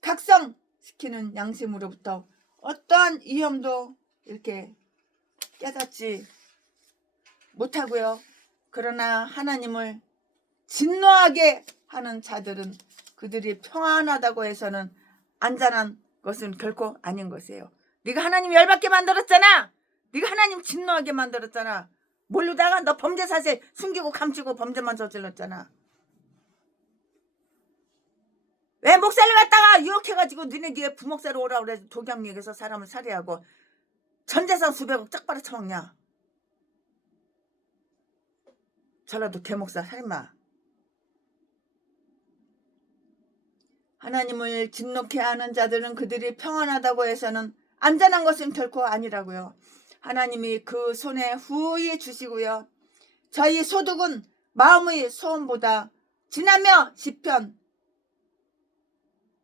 각성시키는 양심으로부터 어떠한 위험도 이렇게 깨닫지 못하고요. 그러나 하나님을 진노하게 하는 자들은 그들이 평안하다고 해서는 안전한 것은 결코 아닌 것이에요. 네가 하나님 열받게 만들었잖아. 네가 하나님 진노하게 만들었잖아. 모르다가 너 범죄 사실 숨기고 감추고 범죄만 저질렀잖아. 왜 목사를 갖다가 유혹해가지고 니네 뒤에 부목사로 오라고 그래. 독양역에서 사람을 살해하고 전재산 수백억 짝 빨아쳐먹냐. 전라도 개목사 살인마. 하나님을 진노케 하는 자들은 그들이 평안하다고 해서는 안전한 것은 결코 아니라고요. 하나님이 그 손에 후히 주시고요. 저희 소득은 마음의 소원보다 지나며 시편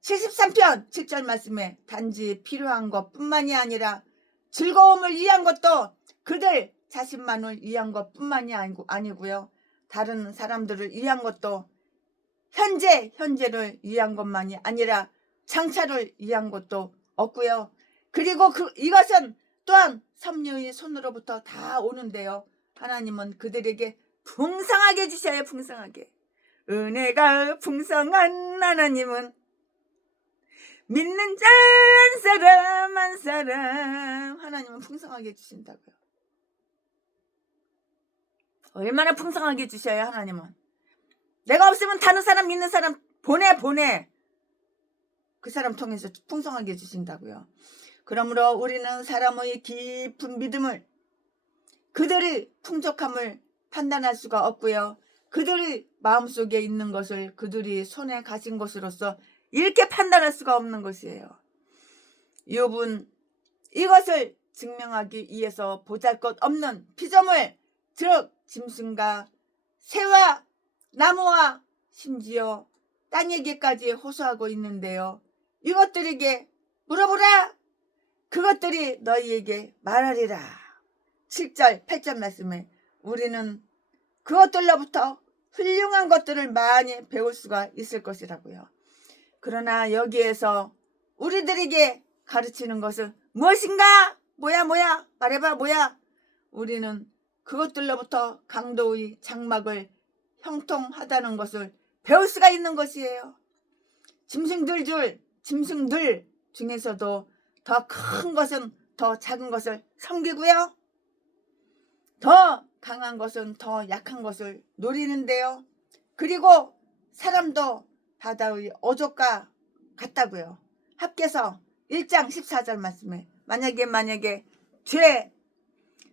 73편 7절 말씀에 단지 필요한 것뿐만이 아니라 즐거움을 위한 것도 그들 자신만을 위한 것뿐만이 아니고요. 다른 사람들을 위한 것도 현재를 위한 것만이 아니라 장차를 위한 것도 없고요. 그리고 이것은 또한 섭리의 손으로부터 다 오는데요. 하나님은 그들에게 풍성하게 해주셔요. 풍성하게. 은혜가 풍성한 하나님은 믿는 자 한 사람 하나님은 풍성하게 해주신다고요. 얼마나 풍성하게 해주셔요. 하나님은. 내가 없으면 다른 사람 믿는 사람 보내. 그 사람 통해서 풍성하게 해주신다고요. 그러므로 우리는 사람의 깊은 믿음을 그들의 풍족함을 판단할 수가 없고요. 그들의 마음속에 있는 것을 그들이 손에 가진 것으로서 이렇게 판단할 수가 없는 것이에요. 욥은 이것을 증명하기 위해서 보잘것없는 피조물, 즉 짐승과 새와 나무와 심지어 땅에게까지 호소하고 있는데요. 이것들에게 물어보라. 그것들이 너희에게 말하리라. 7절 8절 말씀에 우리는 그것들로부터 훌륭한 것들을 많이 배울 수가 있을 것이라고요. 그러나 여기에서 우리들에게 가르치는 것은 무엇인가? 뭐야 말해봐 뭐야. 우리는 그것들로부터 강도의 장막을 형통하다는 것을 배울 수가 있는 것이에요. 짐승들 중에서도 더 큰 것은 더 작은 것을 섬기고요. 더 강한 것은 더 약한 것을 노리는데요. 그리고 사람도 바다의 어족과 같다고요. 합계서 1장 14절 말씀에 만약에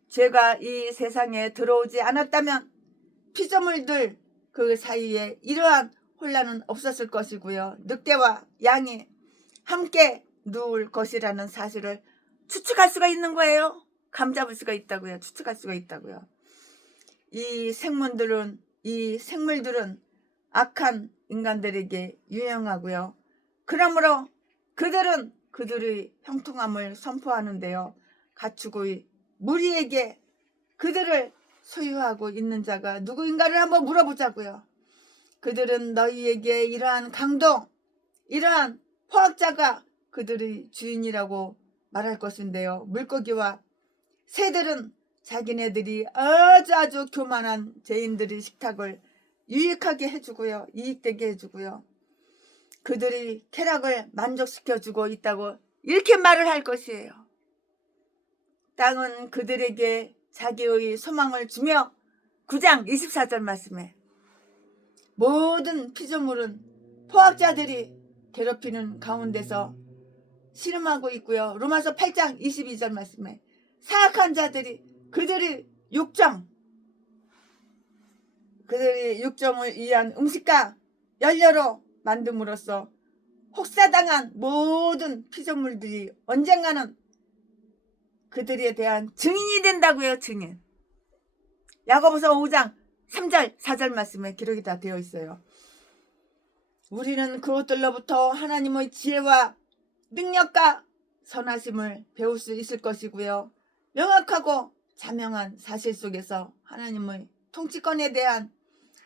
죄가 이 세상에 들어오지 않았다면 피조물들 그 사이에 이러한 혼란은 없었을 것이고요. 늑대와 양이 함께 누울 것이라는 사실을 추측할 수가 있는 거예요. 감잡을 수가 있다고요. 추측할 수가 있다고요. 이 생물들은 악한 인간들에게 유용하고요. 그러므로 그들은 그들의 형통함을 선포하는데요. 가축의 무리에게 그들을 소유하고 있는 자가 누구인가를 한번 물어보자고요. 그들은 너희에게 이러한 강도, 이러한 포악자가 그들의 주인이라고 말할 것인데요. 물고기와 새들은 자기네들이 아주 교만한 죄인들의 식탁을 유익하게 해주고요. 이익되게 해주고요. 그들이 쾌락을 만족시켜주고 있다고 이렇게 말을 할 것이에요. 땅은 그들에게 자기의 소망을 주며 9장 24절 말씀에 모든 피조물은 포악자들이 괴롭히는 가운데서 씨름하고 있고요. 로마서 8장 22절 말씀에 사악한 자들이 그들의 육정을 위한 음식과 연료로 만듦으로써 혹사당한 모든 피조물들이 언젠가는 그들에 대한 증인이 된다고요. 증인. 야고보서 5장 3절 4절 말씀에 기록이 다 되어 있어요. 우리는 그것들로부터 하나님의 지혜와 능력과 선하심을 배울 수 있을 것이고요. 명확하고 자명한 사실 속에서 하나님의 통치권에 대한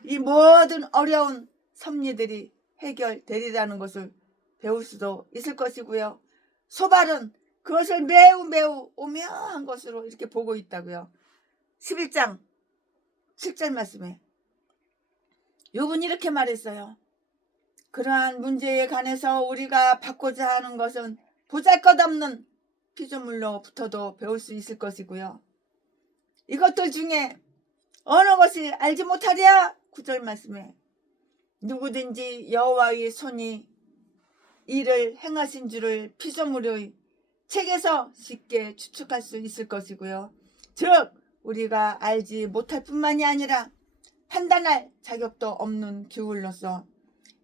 이 모든 어려운 섭리들이 해결되리라는 것을 배울 수도 있을 것이고요. 소발은 그것을 매우 오묘한 것으로 이렇게 보고 있다고요. 11장 7절 말씀에 욥은 이렇게 말했어요. 그러한 문제에 관해서 우리가 받고자 하는 것은 보잘것없는 피조물로부터도 배울 수 있을 것이고요. 이것들 중에 어느 것이 알지 못하랴 9절 말씀에 누구든지 여호와의 손이 이를 행하신 줄을 피조물의 책에서 쉽게 추측할 수 있을 것이고요. 즉 우리가 알지 못할 뿐만이 아니라 판단할 자격도 없는 기울로서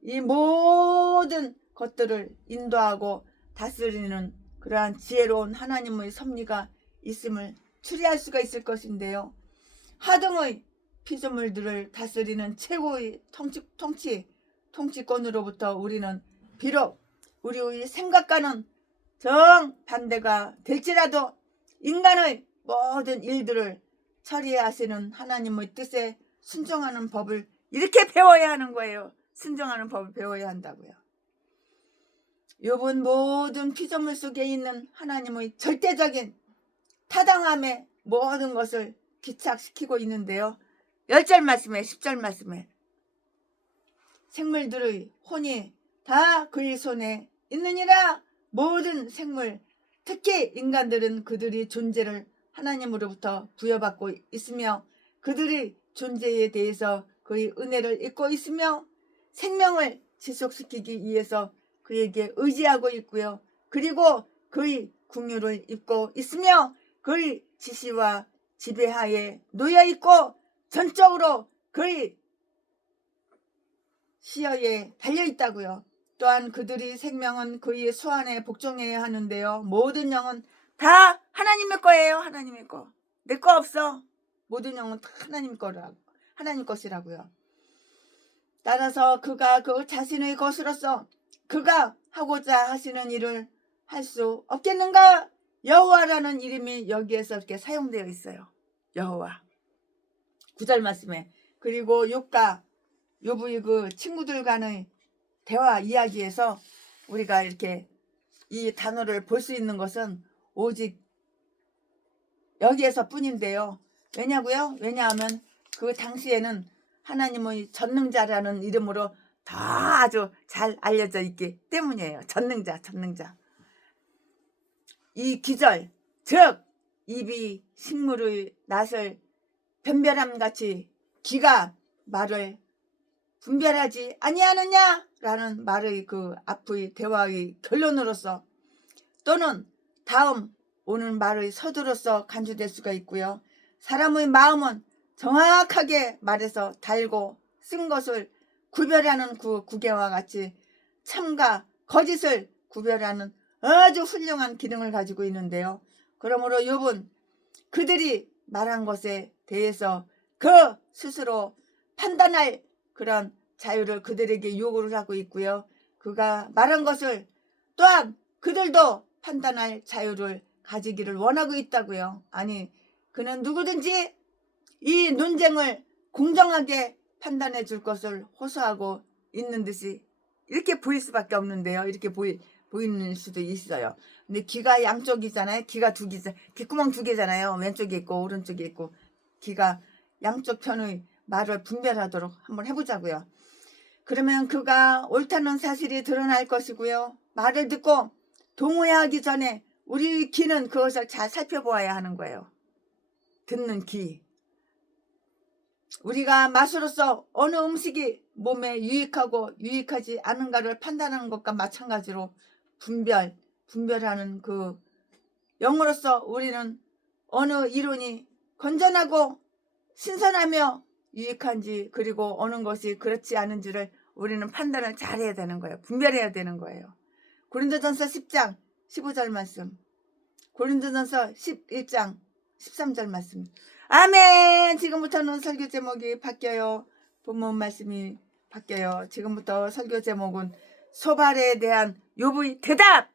이 모든 것들을 인도하고 다스리는 그러한 지혜로운 하나님의 섭리가 있음을 추리할 수가 있을 것인데요. 하등의 피조물들을 다스리는 최고의 통치권으로부터 우리는 비록 우리의 생각과는 정반대가 될지라도 인간의 모든 일들을 처리하시는 하나님의 뜻에 순종하는 법을 이렇게 배워야 하는 거예요. 순종하는 법을 배워야 한다고요. 욥은 모든 피조물 속에 있는 하나님의 절대적인 타당함의 모든 것을 기착시키고 있는데요. 10절 말씀에 10절 말씀에 생물들의 혼이 다 그의 손에 있느니라. 모든 생물, 특히 인간들은 그들의 존재를 하나님으로부터 부여받고 있으며 그들의 존재에 대해서 그의 은혜를 잊고 있으며 생명을 지속시키기 위해서 그에게 의지하고 있고요. 그리고 그의 긍휼을 입고 있으며 그의 지시와 지배하에 놓여 있고 전적으로 그의 시야에 달려 있다고요. 또한 그들의 생명은 그의 수완에 복종해야 하는데요. 모든 영은 다 하나님의 거예요. 하나님의 거. 내 거 없어. 모든 영은 다 하나님 것이라고요. 따라서 그가 그 자신의 것으로서 그가 하고자 하시는 일을 할 수 없겠는가? 여호와라는 이름이 여기에서 이렇게 사용되어 있어요. 여호와. 9절 말씀에 그리고 욥의 그 친구들 간의 대화 이야기에서 우리가 이렇게 이 단어를 볼 수 있는 것은 오직 여기에서 뿐인데요. 왜냐고요? 왜냐하면 그 당시에는 하나님의 전능자라는 이름으로 다 아주 잘 알려져 있기 때문이에요. 전능자. 이 기절, 즉 입이 식물의 낫을 변별함 같이 기가 말을 분별하지 아니하느냐 라는 말의 그 앞의 대화의 결론으로서 또는 다음 오는 말의 서두로서 간주될 수가 있고요. 사람의 마음은 정확하게 말해서 달고 쓴 것을 구별하는 그 구개와 같이 참과 거짓을 구별하는 아주 훌륭한 기능을 가지고 있는데요. 그러므로 욥은 그들이 말한 것에 대해서 그 스스로 판단할 그런 자유를 그들에게 요구를 하고 있고요. 그가 말한 것을 또한 그들도 판단할 자유를 가지기를 원하고 있다고요. 아니, 그는 누구든지 이 논쟁을 공정하게 판단해 줄 것을 호소하고 있는 듯이 이렇게 보일 수밖에 없는데요. 이렇게 보이는 수도 있어요. 근데 귀가 양쪽이잖아요. 귀가 두 개, 귓구멍 두 개잖아요. 왼쪽에 있고 오른쪽에 있고. 귀가 양쪽 편의 말을 분별하도록 한번 해보자고요. 그러면 그가 옳다는 사실이 드러날 것이고요. 말을 듣고 동의하기 전에 우리 귀는 그것을 잘 살펴보아야 하는 거예요. 듣는 귀. 우리가 맛으로서 어느 음식이 몸에 유익하고 유익하지 않은가를 판단하는 것과 마찬가지로 분별하는 그 영으로서 우리는 어느 이론이 건전하고 신선하며 유익한지 그리고 어느 것이 그렇지 않은지를 우리는 판단을 잘해야 되는 거예요. 분별해야 되는 거예요. 고린도전서 10장 15절 말씀, 고린도전서 11장 13절 말씀. 아멘. 지금부터는 설교 제목이 바뀌어요. 본문 말씀이 바뀌어요. 지금부터 설교 제목은 소발에 대한 욥의 대답.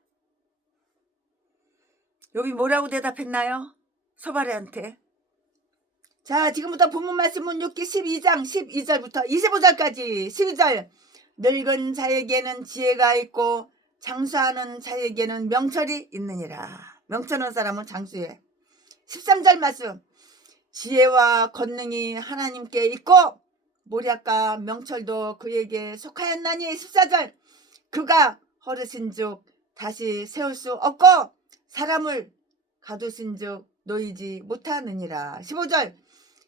욥이 뭐라고 대답했나요? 소발에한테. 자, 지금부터 본문 말씀은 욥기 12장 12절부터 25절까지. 12절. 늙은 자에게는 지혜가 있고 장수하는 자에게는 명철이 있느니라. 명철한 사람은 장수해. 13절 말씀. 지혜와 권능이 하나님께 있고 모략과 명철도 그에게 속하였나니. 14절. 그가 허르신즉 다시 세울 수 없고 사람을 가두신즉 놓이지 못하느니라. 15절.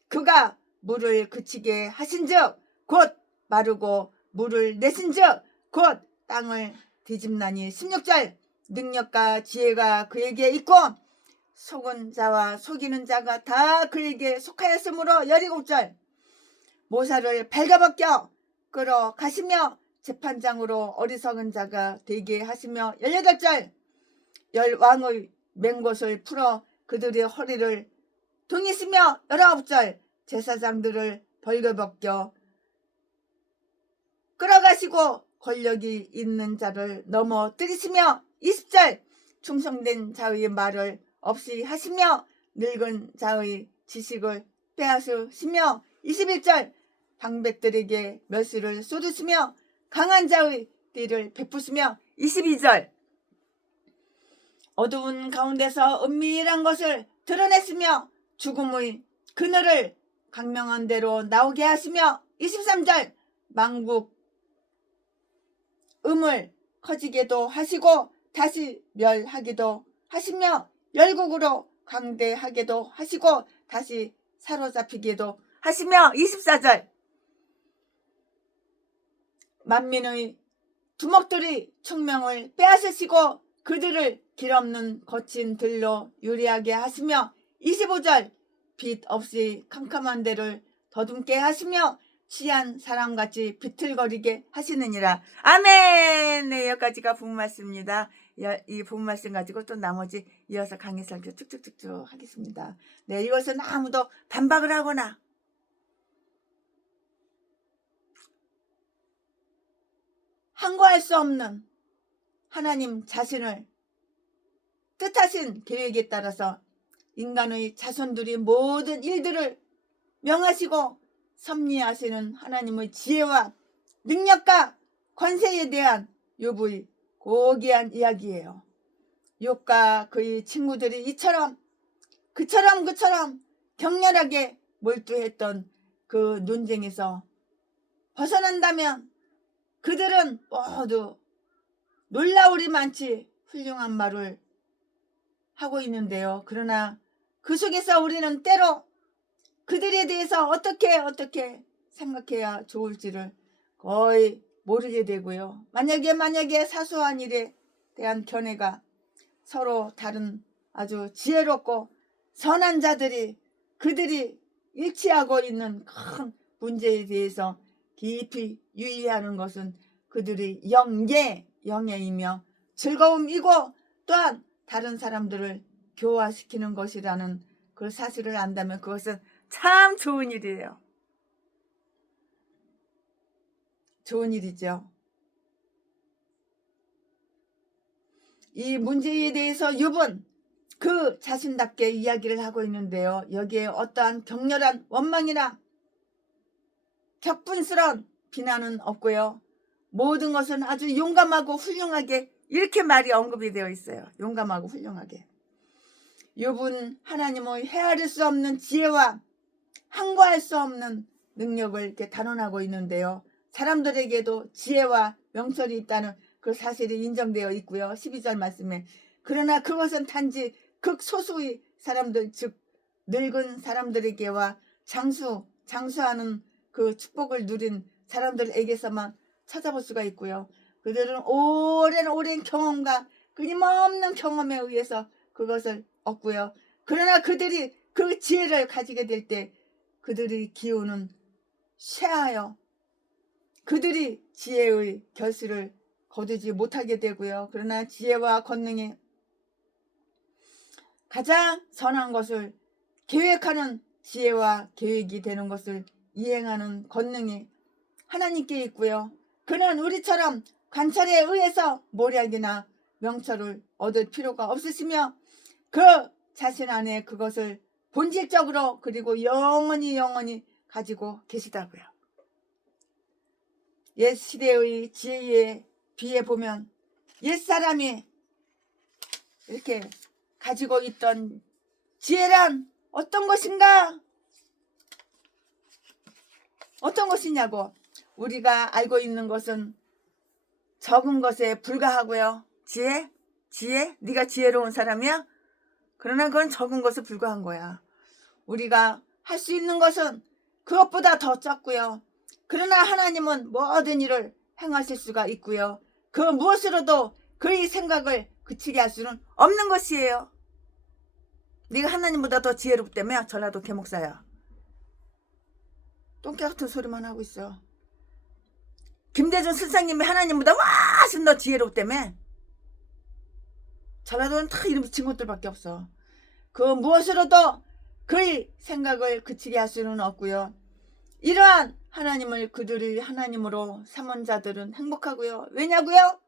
그가 물을 그치게 하신즉 곧 마르고 물을 내신즉 곧 땅을 뒤집나니. 16절. 능력과 지혜가 그에게 있고 속은 자와 속이는 자가 다 그에게 속하였으므로. 17절. 모사를 발가벗겨 끌어가시며 재판장으로 어리석은 자가 되게 하시며. 18절. 열왕의 맹것을 풀어 그들의 허리를 동이시며. 19절. 제사장들을 벌거벗겨 끌어가시고 권력이 있는 자를 넘어뜨리시며. 20절. 충성된 자의 말을 없이 하시며 늙은 자의 지식을 빼앗으시며. 21절. 방백들에게 멸시를 쏟으시며 강한 자의 띠를 베푸시며. 22절. 어두운 가운데서 은밀한 것을 드러냈으며 죽음의 그늘을 강명한 대로 나오게 하시며. 23절. 망국 음을 커지게도 하시고 다시 멸하기도 하시며 열국으로 강대하게도 하시고 다시 사로잡히게도 하시며. 24절. 만민의 두목들이 총명을 빼앗으시고 그들을 길없는 거친 들로 유리하게 하시며. 25절. 빛 없이 캄캄한 데를 더듬게 하시며 취한 사람같이 비틀거리게 하시느니라. 아멘. 네, 여기까지가 본문 말씀입니다. 이 본문 말씀 가지고 또 나머지 이어서 강의 설교 쭉쭉쭉쭉 하겠습니다. 네, 이것은 아무도 반박을 하거나 항거할 수 없는 하나님 자신을 뜻하신 계획에 따라서 인간의 자손들이 모든 일들을 명하시고 섭리하시는 하나님의 지혜와 능력과 권세에 대한 욥의 고귀한 이야기예요. 욥과 그의 친구들이 이처럼 그처럼 격렬하게 몰두했던 그 논쟁에서 벗어난다면 그들은 모두 놀라우리 많지 훌륭한 말을 하고 있는데요. 그러나 그 속에서 우리는 때로 그들에 대해서 어떻게 생각해야 좋을지를 거의 모르게 되고요. 만약에 사소한 일에 대한 견해가 서로 다른 아주 지혜롭고 선한 자들이 그들이 일치하고 있는 큰 문제에 대해서 깊이 유의하는 것은 그들의 영예이며 즐거움이고 또한 다른 사람들을 교화시키는 것이라는 그 사실을 안다면 그것은 참 좋은 일이에요. 좋은 일이죠. 이 문제에 대해서 욥은 그 자신답게 이야기를 하고 있는데요. 여기에 어떠한 격렬한 원망이나 격분스러운 비난은 없고요. 모든 것은 아주 용감하고 훌륭하게 이렇게 말이 언급이 되어 있어요. 용감하고 훌륭하게. 욥은 하나님의 헤아릴 수 없는 지혜와 항거할 수 없는 능력을 이렇게 단언하고 있는데요. 사람들에게도 지혜와 명철이 있다는 그 사실이 인정되어 있고요. 12절 말씀에 그러나 그것은 단지 극소수의 사람들 즉 늙은 사람들에게와 장수하는 그 축복을 누린 사람들에게서만 찾아볼 수가 있고요. 그들은 오랜 경험과 끊임없는 경험에 의해서 그것을 얻고요. 그러나 그들이 그 지혜를 가지게 될 때 그들의 기운은 쇠하여 그들이 지혜의 결실을 거두지 못하게 되고요. 그러나 지혜와 권능이 가장 선한 것을 계획하는 지혜와 계획이 되는 것을 이행하는 권능이 하나님께 있고요. 그는 우리처럼 관찰에 의해서 모략이나 명철을 얻을 필요가 없으시며 그 자신 안에 그것을 본질적으로 그리고 영원히 가지고 계시다고요. 옛 시대의 지혜에 비해 보면 옛사람이 이렇게 가지고 있던 지혜란 어떤 것인가? 어떤 것이냐고. 우리가 알고 있는 것은 적은 것에 불과하고요. 지혜? 네가 지혜로운 사람이야? 그러나 그건 적은 것에 불과한 거야. 우리가 할 수 있는 것은 그것보다 더 적고요. 그러나 하나님은 모든 일을 행하실 수가 있고요. 그 무엇으로도 그의 생각을 그치게 할 수는 없는 것이에요. 네가 하나님보다 더 지혜롭다며? 전라도 개목사야. 똥개 같은 소리만 하고 있어. 김대중 선생님이 하나님보다 훨씬 더 지혜롭다며? 전라도는 다 이런 미친 것들밖에 없어. 그 무엇으로도 그의 생각을 그치게 할 수는 없고요. 이러한 하나님을 그들이 하나님으로 삼은 자들은 행복하고요. 왜냐고요?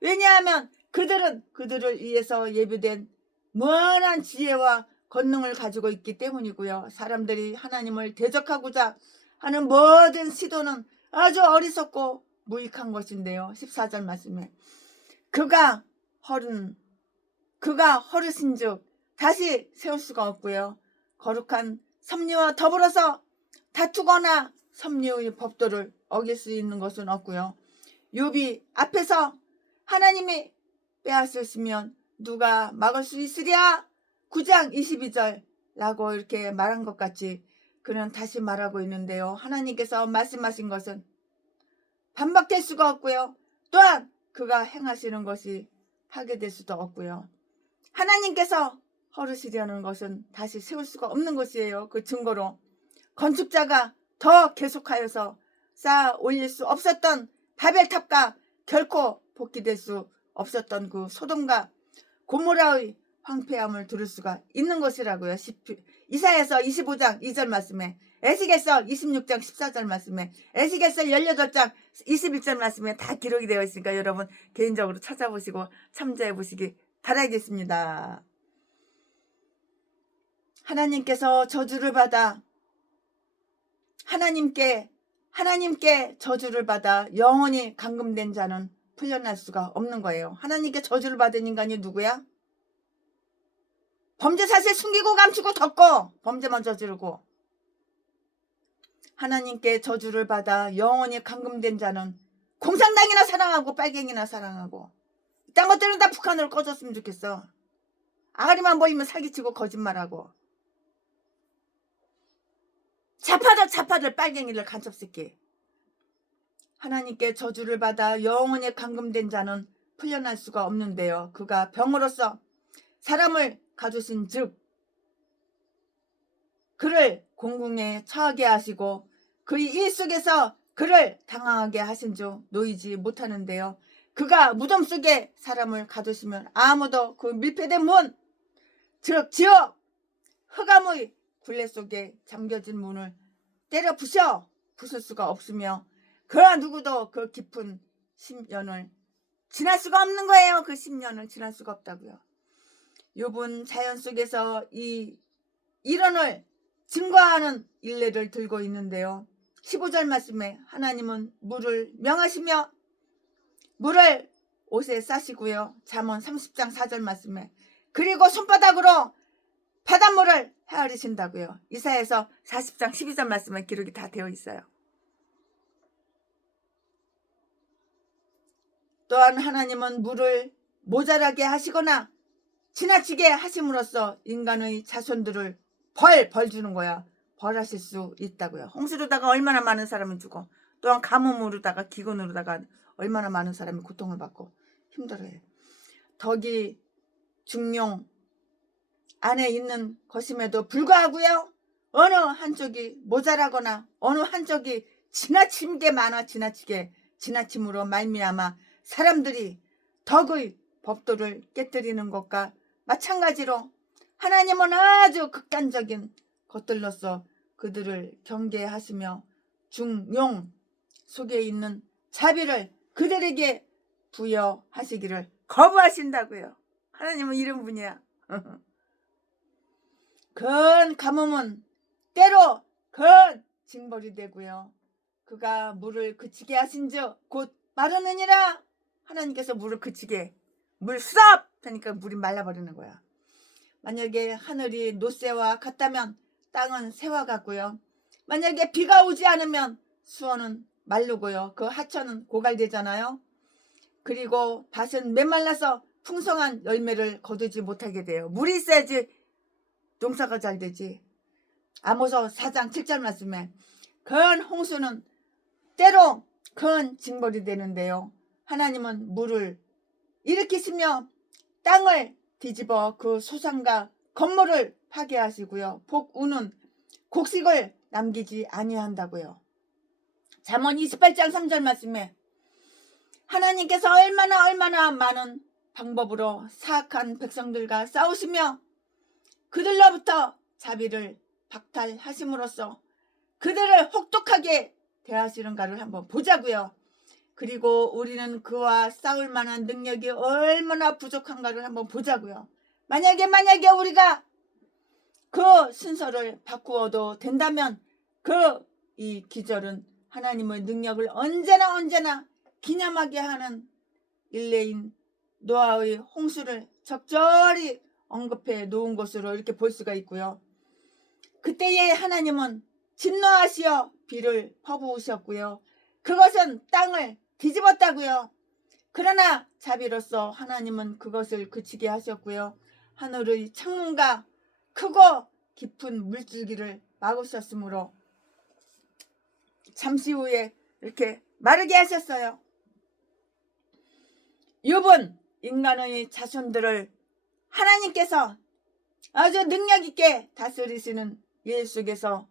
왜냐하면 그들은 그들을 위해서 예비된 무한한 지혜와 권능을 가지고 있기 때문이고요. 사람들이 하나님을 대적하고자 하는 모든 시도는 아주 어리석고 무익한 것인데요. 14절 말씀에 그가 허르신즉 다시 세울 수가 없고요. 거룩한 섭리와 더불어서 다투거나 섭리의 법도를 어길 수 있는 것은 없고요. 욥이 앞에서 하나님이 빼앗으시면 누가 막을 수 있으랴? 9장 22절라고 이렇게 말한 것 같이 그는 다시 말하고 있는데요. 하나님께서 말씀하신 것은 반박될 수가 없고요. 또한 그가 행하시는 것이 파괴될 수도 없고요. 하나님께서 허르시려는 것은 다시 세울 수가 없는 것이에요. 그 증거로 건축자가 더 계속하여서 쌓아 올릴 수 없었던 바벨탑과 결코 복귀될 수 없었던 그 소돔과 고모라의 황폐함을 들을 수가 있는 것이라고요. 이사야서 25장 2절 말씀에, 에스겔서 26장 14절 말씀에, 에스겔서 18장 21절 말씀에 다 기록이 되어 있으니까 여러분 개인적으로 찾아보시고 참조해 보시기 바라겠습니다. 하나님께서 저주를 받아 하나님께 저주를 받아 영원히 감금된 자는 풀려날 수가 없는 거예요. 하나님께 저주를 받은 인간이 누구야? 범죄 사실 숨기고 감추고 덮고 범죄만 저지르고, 하나님께 저주를 받아 영원히 감금된 자는 공산당이나 사랑하고 빨갱이나 사랑하고 딴 것들은 다 북한으로 꺼졌으면 좋겠어. 아가리만 보이면 사기치고 거짓말하고. 자파들 빨갱이를 간첩새끼. 하나님께 저주를 받아 영원히 감금된 자는 풀려날 수가 없는데요. 그가 병으로서 사람을 가두신 즉 그를 공궁에 처하게 하시고 그의 일 속에서 그를 당황하게 하신 줄 놓이지 못하는데요. 그가 무덤 속에 사람을 가두시면 아무도 그 밀폐된 문, 즉 지옥, 흑암의 굴레 속에 잠겨진 문을 때려 부술 수가 없으며 그러나 누구도 그 깊은 10년을 지날 수가 없는 거예요. 그 10년을 지날 수가 없다고요. 욥은 자연 속에서 이 일언을 증거하는 일례를 들고 있는데요. 15절 말씀에 하나님은 물을 명하시며 물을 옷에 싸시고요. 잠언 30장 4절 말씀에 그리고 손바닥으로 바닷물을 헤아리신다고요. 이사야서 40장 12절 말씀에 기록이 다 되어 있어요. 또한 하나님은 물을 모자라게 하시거나 지나치게 하심으로써 인간의 자손들을 벌 주는 거야. 벌하실 수 있다고요. 홍수로다가 얼마나 많은 사람이 죽어. 또한 가뭄으로다가 기근으로다가 얼마나 많은 사람이 고통을 받고 힘들어요. 덕이 중용 안에 있는 것임에도 불구하고요. 어느 한쪽이 모자라거나 어느 한쪽이 지나치게 많아 지나침으로 말미암아 사람들이 덕의 법도를 깨뜨리는 것과 마찬가지로 하나님은 아주 극단적인 것들로서 그들을 경계하시며 중용 속에 있는 자비를 그들에게 부여하시기를 거부하신다고요. 하나님은 이런 분이야. 큰 가뭄은 때로 큰 징벌이 되고요. 그가 물을 그치게 하신즉 곧 마르느니라. 하나님께서 물을 그치게 물 썩! 하니까 물이 말라버리는 거야. 만약에 하늘이 노새와 같다면 땅은 새와 같고요. 만약에 비가 오지 않으면 수원은 마르고요. 그 하천은 고갈되잖아요. 그리고 밭은 메말라서 풍성한 열매를 거두지 못하게 돼요. 물이 있어야지 농사가 잘 되지. 아모스 4장 7절 말씀에 큰 홍수는 때로 큰 징벌이 되는데요. 하나님은 물을 일으키시며 땅을 뒤집어 그 소산과 건물을 파괴하시고요. 복우는 곡식을 남기지 아니한다고요. 잠언 28장 3절 말씀에 하나님께서 얼마나 많은 방법으로 사악한 백성들과 싸우시며 그들로부터 자비를 박탈하심으로써 그들을 혹독하게 대하시는가를 한번 보자고요. 그리고 우리는 그와 싸울 만한 능력이 얼마나 부족한가를 한번 보자고요. 만약에 우리가 그 순서를 바꾸어도 된다면 이 기절은 하나님의 능력을 언제나 기념하게 하는 일례인 노아의 홍수를 적절히 언급해 놓은 것으로 이렇게 볼 수가 있고요. 그때에 하나님은 진노하시어 비를 퍼부으셨고요. 그것은 땅을 뒤집었다고요. 그러나 자비로서 하나님은 그것을 그치게 하셨고요. 하늘의 창문과 크고 깊은 물줄기를 막으셨으므로 잠시 후에 이렇게 마르게 하셨어요. 욥은 인간의 자손들을 하나님께서 아주 능력 있게 다스리시는 일 속에서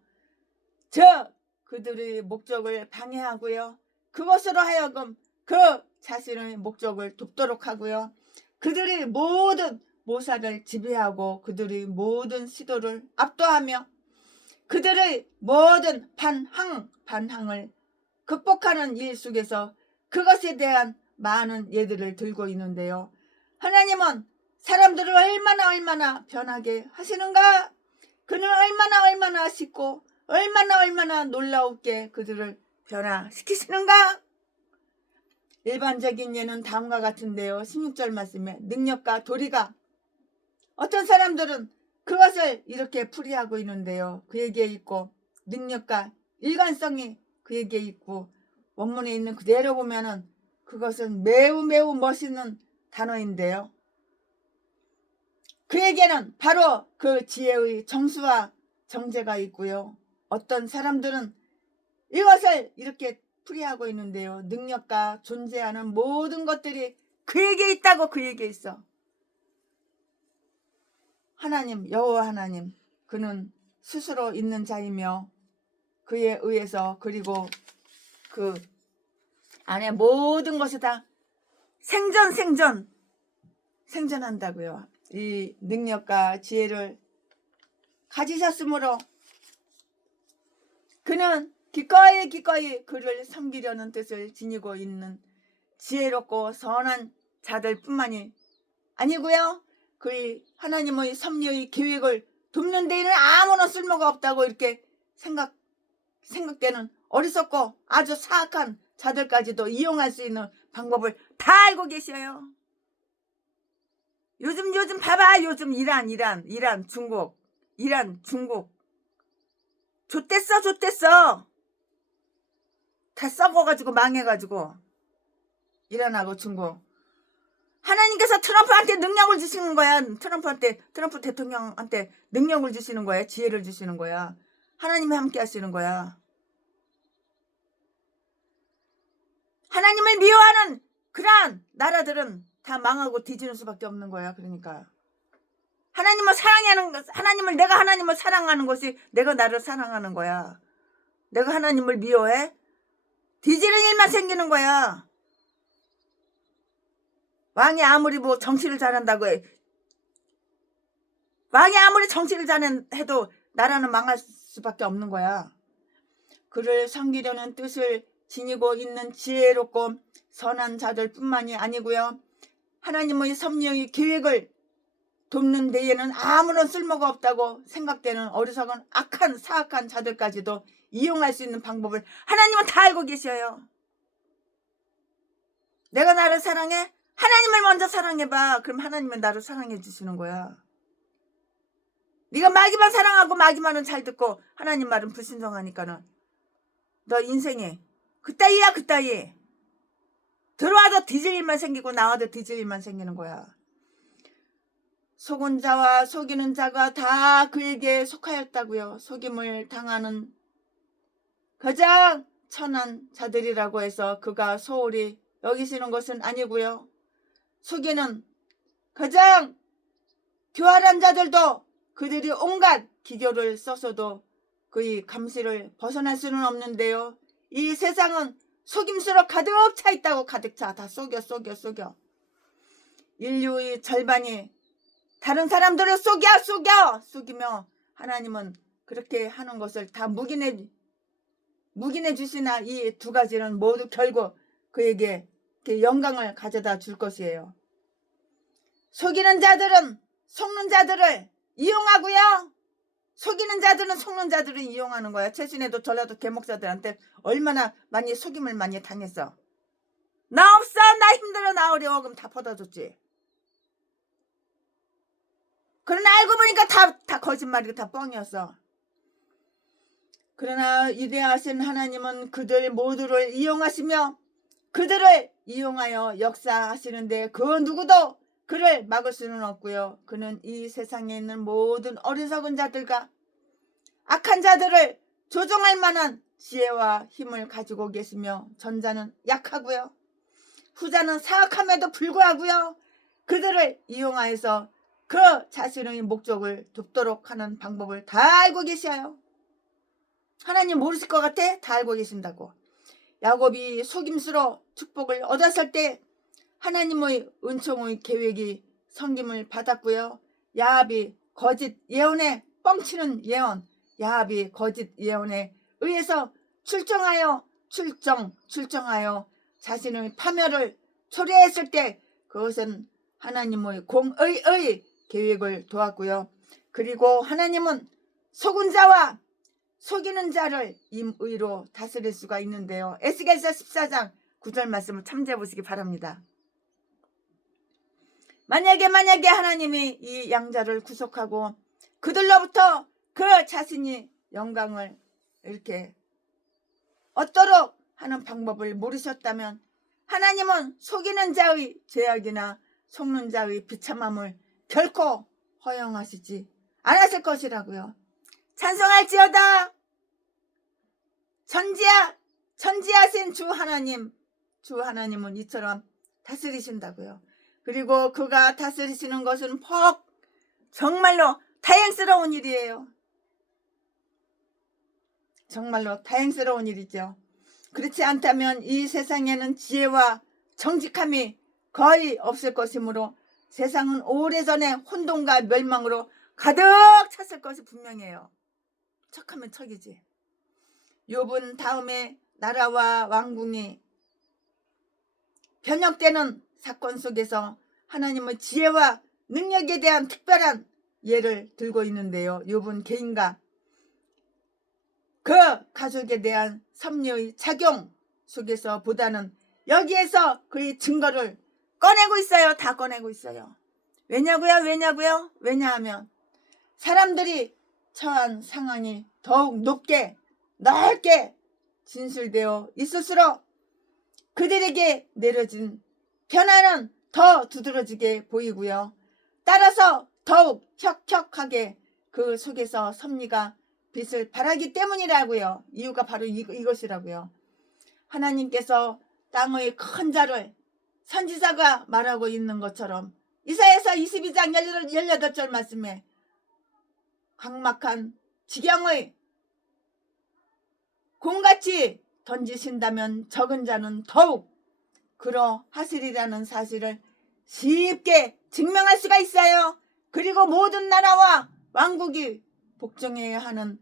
그들의 목적을 방해하고요. 그것으로 하여금 그 자신의 목적을 돕도록 하고요. 그들의 모든 모사를 지배하고 그들의 모든 시도를 압도하며 그들의 모든 반항을 극복하는 일 속에서 그것에 대한 많은 예들을 들고 있는데요. 하나님은 사람들을 얼마나 변하게 하시는가? 그는 얼마나 쉽고 얼마나 놀라우게 그들을 변화시키시는가? 일반적인 예는 다음과 같은데요. 16절 말씀에 능력과 도리가 어떤 사람들은 그것을 이렇게 풀이하고 있는데요. 그에게 있고 능력과 일관성이 그에게 있고 원문에 있는 그대로 보면은 그것은 매우 멋있는 단어인데요. 그에게는 바로 그 지혜의 정수와 정제가 있고요. 어떤 사람들은 이것을 이렇게 풀이하고 있는데요. 능력과 존재하는 모든 것들이 그에게 있다고. 그에게 있어. 하나님, 여호와 하나님, 그는 스스로 있는 자이며 그에 의해서, 그리고 그 안에 모든 것이 다 생존한다고요. 이 능력과 지혜를 가지셨으므로 그는 기꺼이 그를 섬기려는 뜻을 지니고 있는 지혜롭고 선한 자들 뿐만이 아니고요. 그의 하나님의 섭리의 계획을 돕는 데에는 아무런 쓸모가 없다고 이렇게 생각되는 어리석고 아주 사악한 자들까지도 이용할 수 있는 방법을 다 알고 계셔요. 요즘 봐봐. 요즘 이란 중국 좆됐어. 다 썩어가지고 망해가지고. 이란하고 중국. 하나님께서 트럼프한테 능력을 주시는 거야. 트럼프 대통령한테 능력을 주시는 거야. 지혜를 주시는 거야. 하나님이 함께 하시는 거야. 하나님을 미워하는 그러한 나라들은 다 망하고 뒤지는 수밖에 없는 거야. 그러니까 내가 하나님을 사랑하는 것이 내가 나를 사랑하는 거야. 내가 하나님을 미워해? 뒤지는 일만 생기는 거야. 왕이 아무리 뭐 정치를 잘한다고 해. 왕이 아무리 정치를 잘해도 나라는 망할 수밖에 없는 거야. 그를 섬기려는 뜻을 지니고 있는 지혜롭고 선한 자들 뿐만이 아니고요. 하나님의 섭리의 계획을 돕는 데에는 아무런 쓸모가 없다고 생각되는 어리석은 악한 사악한 자들까지도 이용할 수 있는 방법을 하나님은 다 알고 계셔요. 내가 나를 사랑해? 하나님을 먼저 사랑해봐. 그럼 하나님은 나를 사랑해 주시는 거야. 네가 마귀만 사랑하고 마귀만은 잘 듣고 하나님 말은 불순종하니까는 너 인생에 그따위. 들어와도 뒤질 일만 생기고 나와도 뒤질 일만 생기는 거야. 속은 자와 속이는 자가 다 그에게 속하였다고요. 속임을 당하는 가장 천한 자들이라고 해서 그가 소홀히 여기시는 것은 아니고요. 속이는 가장 교활한 자들도 그들이 온갖 기교를 써서도 그의 감시를 벗어날 수는 없는데요. 이 세상은 속임수로 가득 차 있다고. 가득 차. 다 속여. 인류의 절반이 다른 사람들을 속이며 하나님은 그렇게 하는 것을 다 묵인해 주시나 이 두 가지는 모두 결국 그에게 영광을 가져다 줄 것이에요. 속이는 자들은 속는 자들을 이용하고요. 속이는 자들은 속는 자들을 이용하는 거야. 최근에도 전라도 개목사들한테 얼마나 많이 속임을 많이 당했어. 나 없어, 나 힘들어, 나 어려워. 그럼 다 퍼다줬지. 그러나 알고 보니까 다 거짓말이고 다 뻥이었어. 그러나 위대하신 하나님은 그들 모두를 이용하시며 그들을 이용하여 역사하시는데 그 누구도 그를 막을 수는 없고요. 그는 이 세상에 있는 모든 어리석은 자들과 악한 자들을 조종할 만한 지혜와 힘을 가지고 계시며 전자는 약하고요. 후자는 사악함에도 불구하고요. 그들을 이용하여서 그 자신의 목적을 돕도록 하는 방법을 다 알고 계셔요. 하나님 모르실 것 같아? 다 알고 계신다고. 야곱이 속임수로 축복을 얻었을 때 하나님의 은총의 계획이 섬김을 받았고요. 야합이 거짓 예언에 뻥치는 예언, 야합이 거짓 예언에 의해서 출정하여 자신의 파멸을 초래했을 때 그것은 하나님의 공의의 계획을 도왔고요. 그리고 하나님은 속은 자와 속이는 자를 임의로 다스릴 수가 있는데요. 에스겔서 14장 9절 말씀을 참조해 보시기 바랍니다. 만약에 하나님이 이 양자를 구속하고 그들로부터 그 자신이 영광을 이렇게 얻도록 하는 방법을 모르셨다면 하나님은 속이는 자의 죄악이나 속는 자의 비참함을 결코 허용하시지 않았을 것이라고요. 찬송할지어다. 전지하신 주 하나님은 이처럼 다스리신다고요. 그리고 그가 다스리시는 것은 정말로 다행스러운 일이에요. 정말로 다행스러운 일이죠. 그렇지 않다면 이 세상에는 지혜와 정직함이 거의 없을 것이므로 세상은 오래전에 혼돈과 멸망으로 가득 찼을 것이 분명해요. 척하면 척이지. 욥은 다음에 나라와 왕궁이 변혁되는 사건 속에서 하나님의 지혜와 능력에 대한 특별한 예를 들고 있는데요. 욥은 개인과 그 가족에 대한 섭리의 작용 속에서 보다는 여기에서 그의 증거를 꺼내고 있어요. 다 꺼내고 있어요. 왜냐고요? 왜냐하면 사람들이 처한 상황이 더욱 높게 넓게 진술되어 있을수록 그들에게 내려진 변화는 더 두드러지게 보이고요. 따라서 더욱 혁혁하게 그 속에서 섭리가 빛을 발하기 때문이라고요. 이유가 바로 이것이라고요. 하나님께서 땅의 큰 자를 선지자가 말하고 있는 것처럼 이사야서 22장 18절 말씀에 강막한 지경의 공같이 던지신다면 적은 자는 더욱 그러하시리라는 사실을 쉽게 증명할 수가 있어요. 그리고 모든 나라와 왕국이 복종해야 하는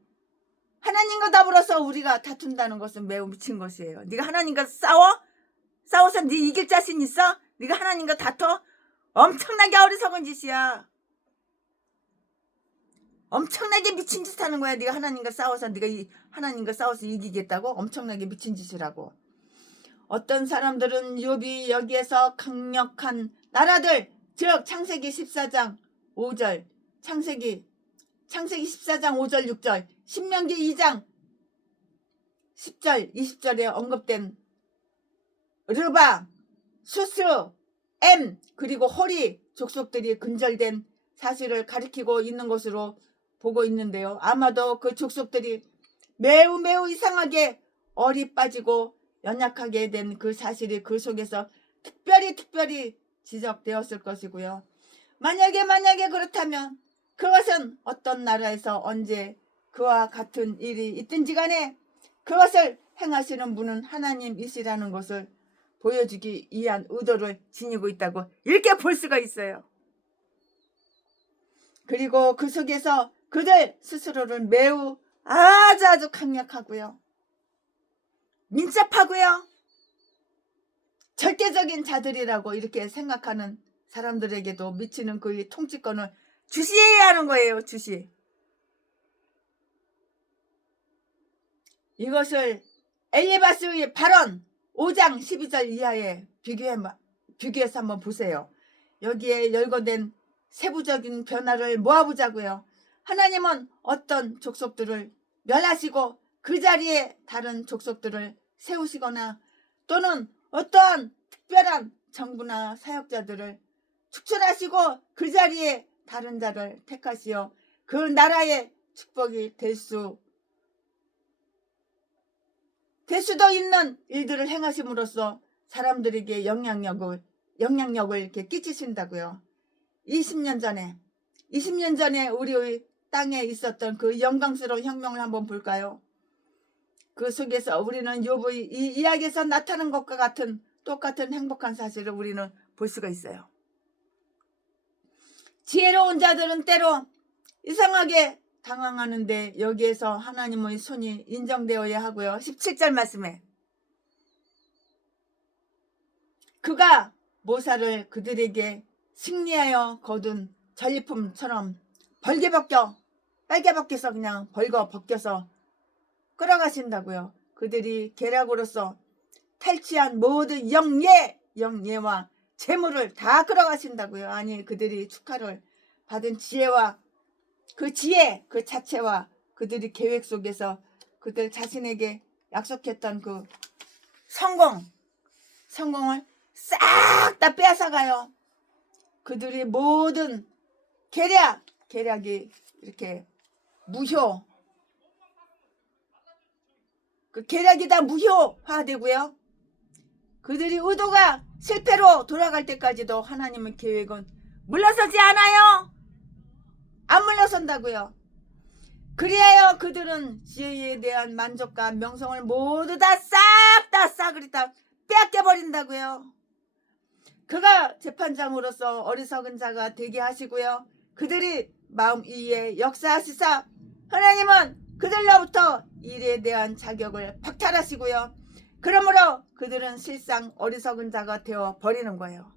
하나님과 더불어서 우리가 다툰다는 것은 매우 미친 것이에요. 네가 하나님과 싸워서 네 이길 자신 있어? 네가 하나님과 다퉈? 엄청나게 어리석은 짓이야. 엄청나게 미친 짓 하는 거야. 네가 하나님과 싸워서 하나님과 싸워서 이기겠다고? 엄청나게 미친 짓이라고. 어떤 사람들은 욥이 여기에서 강력한 나라들, 즉 창세기 14장 5절, 창세기 14장 5절 6절, 신명기 2장 10절 20절에 언급된 르바, 수스, 엠 그리고 호리 족속들이 근절된 사실을 가리키고 있는 것으로 보고 있는데요. 아마도 그 족속들이 매우 이상하게 얼이 빠지고 연약하게 된 그 사실이 그 속에서 특별히 지적되었을 것이고요. 만약에 그렇다면 그것은 어떤 나라에서 언제 그와 같은 일이 있든지 간에 그것을 행하시는 분은 하나님이시라는 것을 보여주기 위한 의도를 지니고 있다고 이렇게 볼 수가 있어요. 그리고 그 속에서 그들 스스로를 매우 아주 강력하고요. 민첩하고요. 절대적인 자들이라고 이렇게 생각하는 사람들에게도 미치는 그의 통치권을 주시해야 하는 거예요. 주시. 이것을 엘리바스의 발언 5장 12절 이하에 비교해서 한번 보세요. 여기에 열거된 세부적인 변화를 모아보자고요. 하나님은 어떤 족속들을 멸하시고 그 자리에 다른 족속들을 세우시거나 또는 어떠한 특별한 정부나 사역자들을 축출하시고 그 자리에 다른 자를 택하시어 그 나라의 축복이 될 수도 있는 일들을 행하심으로써 사람들에게 영향력을 이렇게 끼치신다고요. 20년 전에 우리의 땅에 있었던 그 영광스러운 혁명을 한번 볼까요? 그 속에서 우리는 욥의 이 이야기에서 나타난 것과 같은 똑같은 행복한 사실을 우리는 볼 수가 있어요. 지혜로운 자들은 때로 이상하게 당황하는데 여기에서 하나님의 손이 인정되어야 하고요. 17절 말씀에 그가 모사를 그들에게 승리하여 거둔 전리품처럼 빨개 벗겨서 그냥 벗겨서 끌어가신다고요. 그들이 계략으로서 탈취한 모든 영예와 재물을 다 끌어가신다고요. 아니 그들이 축하를 받은 지혜와 그 자체와 그들이 계획 속에서 그들 자신에게 약속했던 그 성공을 싹 다 빼앗아가요. 그들이 모든 계략이 이렇게 무효 그 계략이 다 무효화되고요. 그들이 의도가 실패로 돌아갈 때까지도 하나님의 계획은 물러서지 않아요. 안 물러선다고요. 그리하여 그들은 지혜에 대한 만족과 명성을 모두 다 싹 다 싸그리 다 빼앗겨 버린다고요. 그가 재판장으로서 어리석은 자가 되게 하시고요. 그들이 마음 위에 역사하시사 하나님은 그들로부터 일에 대한 자격을 박탈하시고요. 그러므로 그들은 실상 어리석은 자가 되어 버리는 거예요.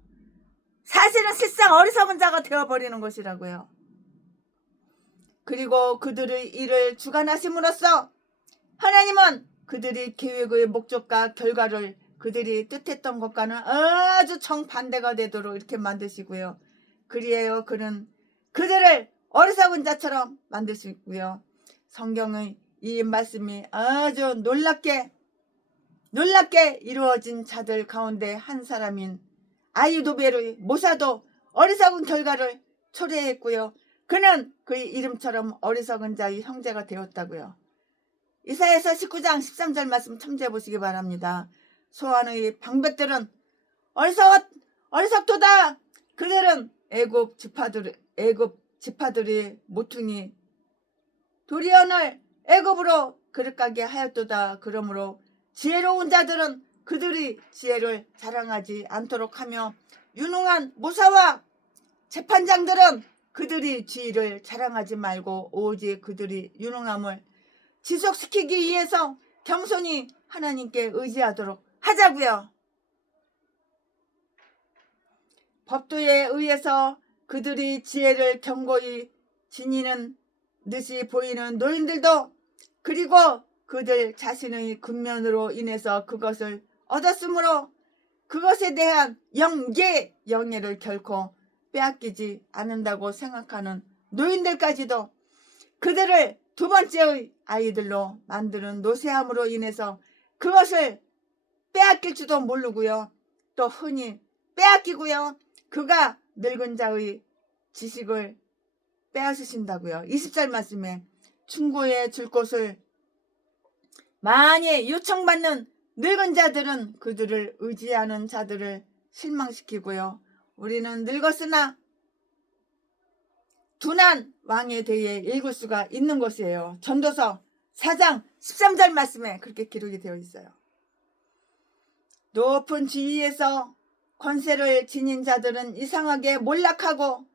사실은 실상 어리석은 자가 되어 버리는 것이라고요. 그리고 그들의 일을 주관하심으로써 하나님은 그들의 계획의 목적과 결과를 그들이 뜻했던 것과는 아주 정반대가 되도록 이렇게 만드시고요. 그리하여 그는 그들을 어리석은 자처럼 만드시고요. 성경의 이 말씀이 아주 놀랍게 이루어진 자들 가운데 한 사람인 아이도벨의 모사도 어리석은 결과를 초래했고요. 그는 그의 이름처럼 어리석은 자의 형제가 되었다고요. 이사야서 19장 13절 말씀 첨지해 보시기 바랍니다. 소환의 방백들은 어리석도다. 그들은 애굽 지파들이 모퉁이 도리언을 애굽으로 그릇가게 하였도다. 그러므로 지혜로운 자들은 그들의 지혜를 자랑하지 않도록 하며 유능한 모사와 재판장들은 그들의 지혜를 자랑하지 말고 오직 그들의 유능함을 지속시키기 위해서 겸손히 하나님께 의지하도록 하자고요. 법도에 의해서 그들의 지혜를 견고히 지니는 듯이 보이는 노인들도 그리고 그들 자신의 근면으로 인해서 그것을 얻었으므로 그것에 대한 영예를 결코 빼앗기지 않는다고 생각하는 노인들까지도 그들을 두 번째의 아이들로 만드는 노쇠함으로 인해서 그것을 빼앗길지도 모르고요. 또 흔히 빼앗기고요. 그가 늙은 자의 지식을 빼앗으신다고요. 20절 말씀에 충고해 줄 것을 많이 요청받는 늙은 자들은 그들을 의지하는 자들을 실망시키고요. 우리는 늙었으나 둔한 왕에 대해 읽을 수가 있는 것이에요. 전도서 4장 13절 말씀에 그렇게 기록이 되어 있어요. 높은 지위에서 권세를 지닌 자들은 이상하게 몰락하고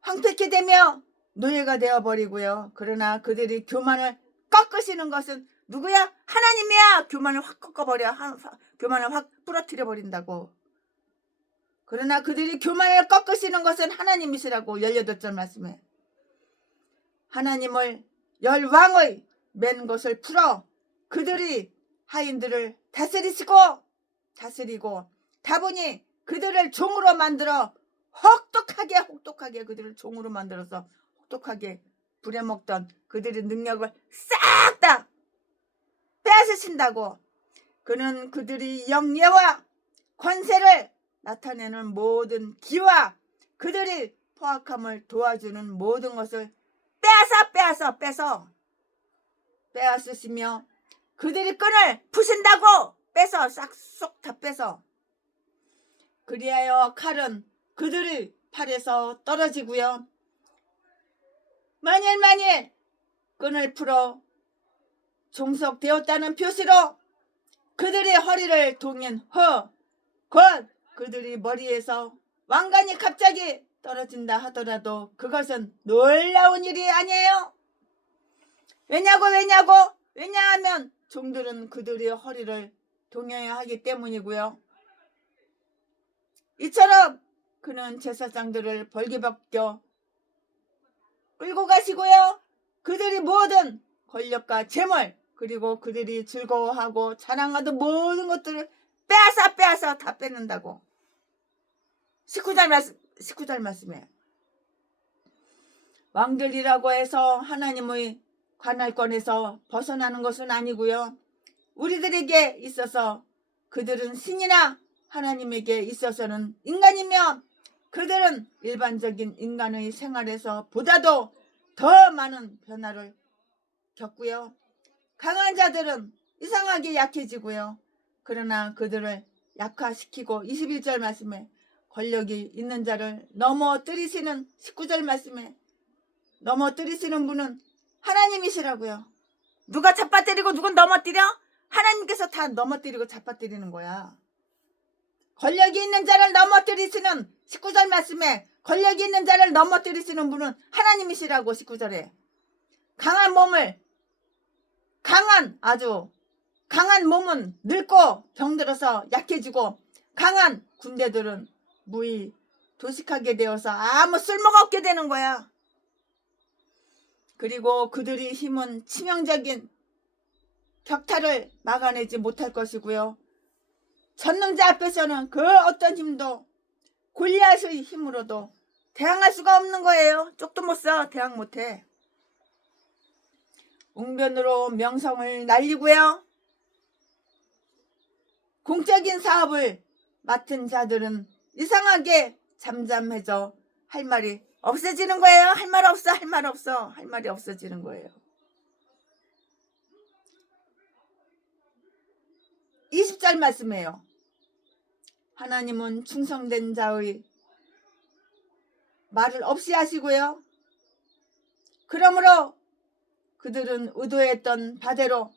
황폐케 되며 노예가 되어버리고요. 그러나 그들이 교만을 꺾으시는 것은 누구야? 하나님이야. 교만을 확 꺾어버려. 교만을 확 부러뜨려 버린다고. 그러나 그들이 교만을 꺾으시는 것은 하나님이시라고 18절 말씀에 하나님을 열왕의 맨 것을 풀어 그들이 하인들을 다스리고 다분히 그들을 종으로 만들어 혹독하게 그들을 종으로 만들어서 혹독하게 부려먹던 그들의 능력을 싹 다 빼앗으신다고. 그는 그들이 영예와 권세를 나타내는 모든 기와 그들이 포악함을 도와주는 모든 것을 빼앗으시며 그들이 끈을 푸신다고 싹 다 빼서 그리하여 칼은 그들의 팔에서 떨어지고요. 만일 끈을 풀어 종속되었다는 표시로 그들의 허리를 동인 곧 그들이 머리에서 왕관이 갑자기 떨어진다 하더라도 그것은 놀라운 일이 아니에요. 왜냐하면 종들은 그들의 허리를 동여야 하기 때문이고요. 이처럼 그는 제사장들을 벌게벗겨 끌고 가시고요. 그들이 모든 권력과 재물 그리고 그들이 즐거워하고 자랑하던 모든 것들을 빼앗아 다 뺏는다고. 19절 말씀에 왕들이라고 해서 하나님의 관할권에서 벗어나는 것은 아니고요. 우리들에게 있어서 그들은 신이나 하나님에게 있어서는 인간이며 그들은 일반적인 인간의 생활에서 보다도 더 많은 변화를 겪고요. 강한 자들은 이상하게 약해지고요. 그러나 그들을 약화시키고 21절 말씀에 권력이 있는 자를 넘어뜨리시는 19절 말씀에 넘어뜨리시는 분은 하나님이시라고요. 누가 잡아뜨리고 누군 넘어뜨려? 하나님께서 다 넘어뜨리고 잡아뜨리는 거야. 권력이 있는 자를 넘어뜨리시는 19절 말씀에 권력이 있는 자를 넘어뜨리시는 분은 하나님이시라고 19절에 강한 몸을 아주 강한 몸은 늙고 병들어서 약해지고 강한 군대들은 무의 도식하게 되어서 아무 쓸모가 없게 되는 거야. 그리고 그들의 힘은 치명적인 격탈을 막아내지 못할 것이고요. 전능자 앞에서는 그 어떤 힘도 골리앗의 힘으로도 대항할 수가 없는 거예요. 쪽도 못 써. 대항 못해. 웅변으로 명성을 날리고요. 공적인 사업을 맡은 자들은 이상하게 잠잠해져 할 말이 없어지는 거예요. 할 말 없어. 할 말 없어. 할 말이 없어지는 거예요. 20절 말씀이에요. 하나님은 충성된 자의 말을 없이 하시고요. 그러므로 그들은 의도했던 바대로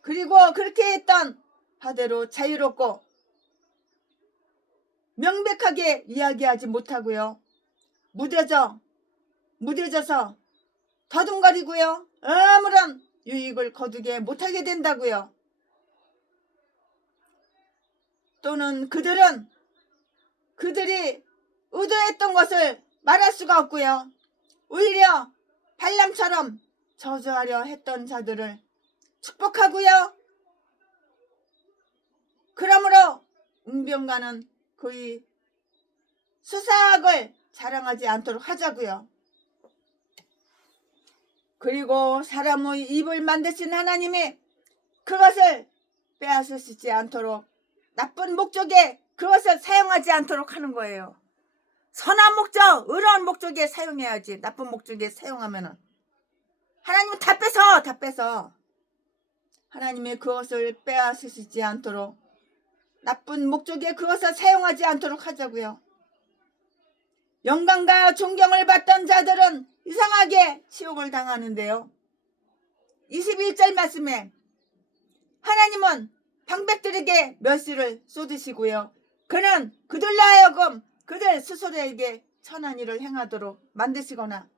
그리고 그렇게 했던 바대로 자유롭고 명백하게 이야기하지 못하고요. 무뎌져서 더듬거리고요. 아무런 유익을 거두게 못하게 된다고요. 또는 그들이 의도했던 것을 말할 수가 없고요. 오히려 발람처럼 저주하려 했던 자들을 축복하고요. 그러므로 웅변가는 그의 수사학을 자랑하지 않도록 하자고요. 그리고 사람의 입을 만드신 하나님이 그것을 빼앗으시지 않도록 나쁜 목적에 그것을 사용하지 않도록 하는 거예요. 선한 목적, 의로운 목적에 사용해야지. 나쁜 목적에 사용하면은 하나님은 다 뺏어. 하나님이 그것을 빼앗으시지 않도록 나쁜 목적에 그것을 사용하지 않도록 하자고요. 영광과 존경을 받던 자들은 이상하게 치욕을 당하는데요. 21절 말씀에 하나님은 방백들에게 멸시를 쏟으시고요. 그는 그들로 하여금 그들 스스로에게 천한 일을 행하도록 만드시거나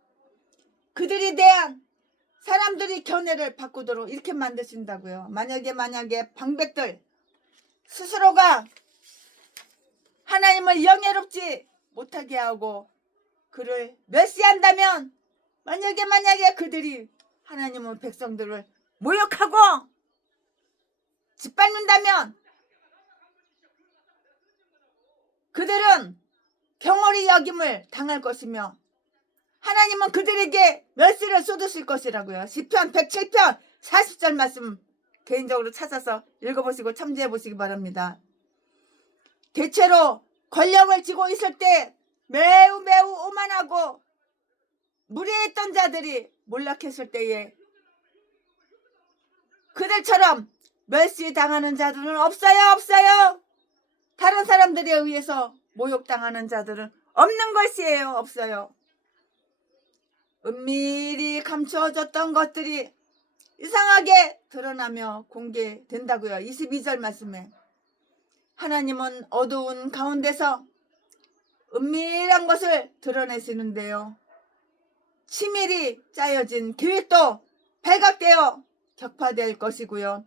그들에 대한 사람들이 견해를 바꾸도록 이렇게 만드신다고요. 만약에 방백들 스스로가 하나님을 영예롭지 못하게 하고 그를 멸시한다면 만약에 그들이 하나님의 백성들을 모욕하고 짓밟는다면 그들은 경홀히 여김을 당할 것이며 하나님은 그들에게 멸시를 쏟으실 것이라고요. 시편 107편 40절 말씀 개인적으로 찾아서 읽어보시고 참조해보시기 바랍니다. 대체로 권력을 쥐고 있을 때 매우 오만하고 무례했던 자들이 몰락했을 때에 그들처럼 멸시당하는 자들은 없어요. 다른 사람들에 의해서 모욕당하는 자들은 없는 것이에요. 없어요. 은밀히 감추어졌던 것들이 이상하게 드러나며 공개된다고요. 22절 말씀에 하나님은 어두운 가운데서 은밀한 것을 드러내시는데요. 치밀히 짜여진 계획도 발각되어 격파될 것이고요.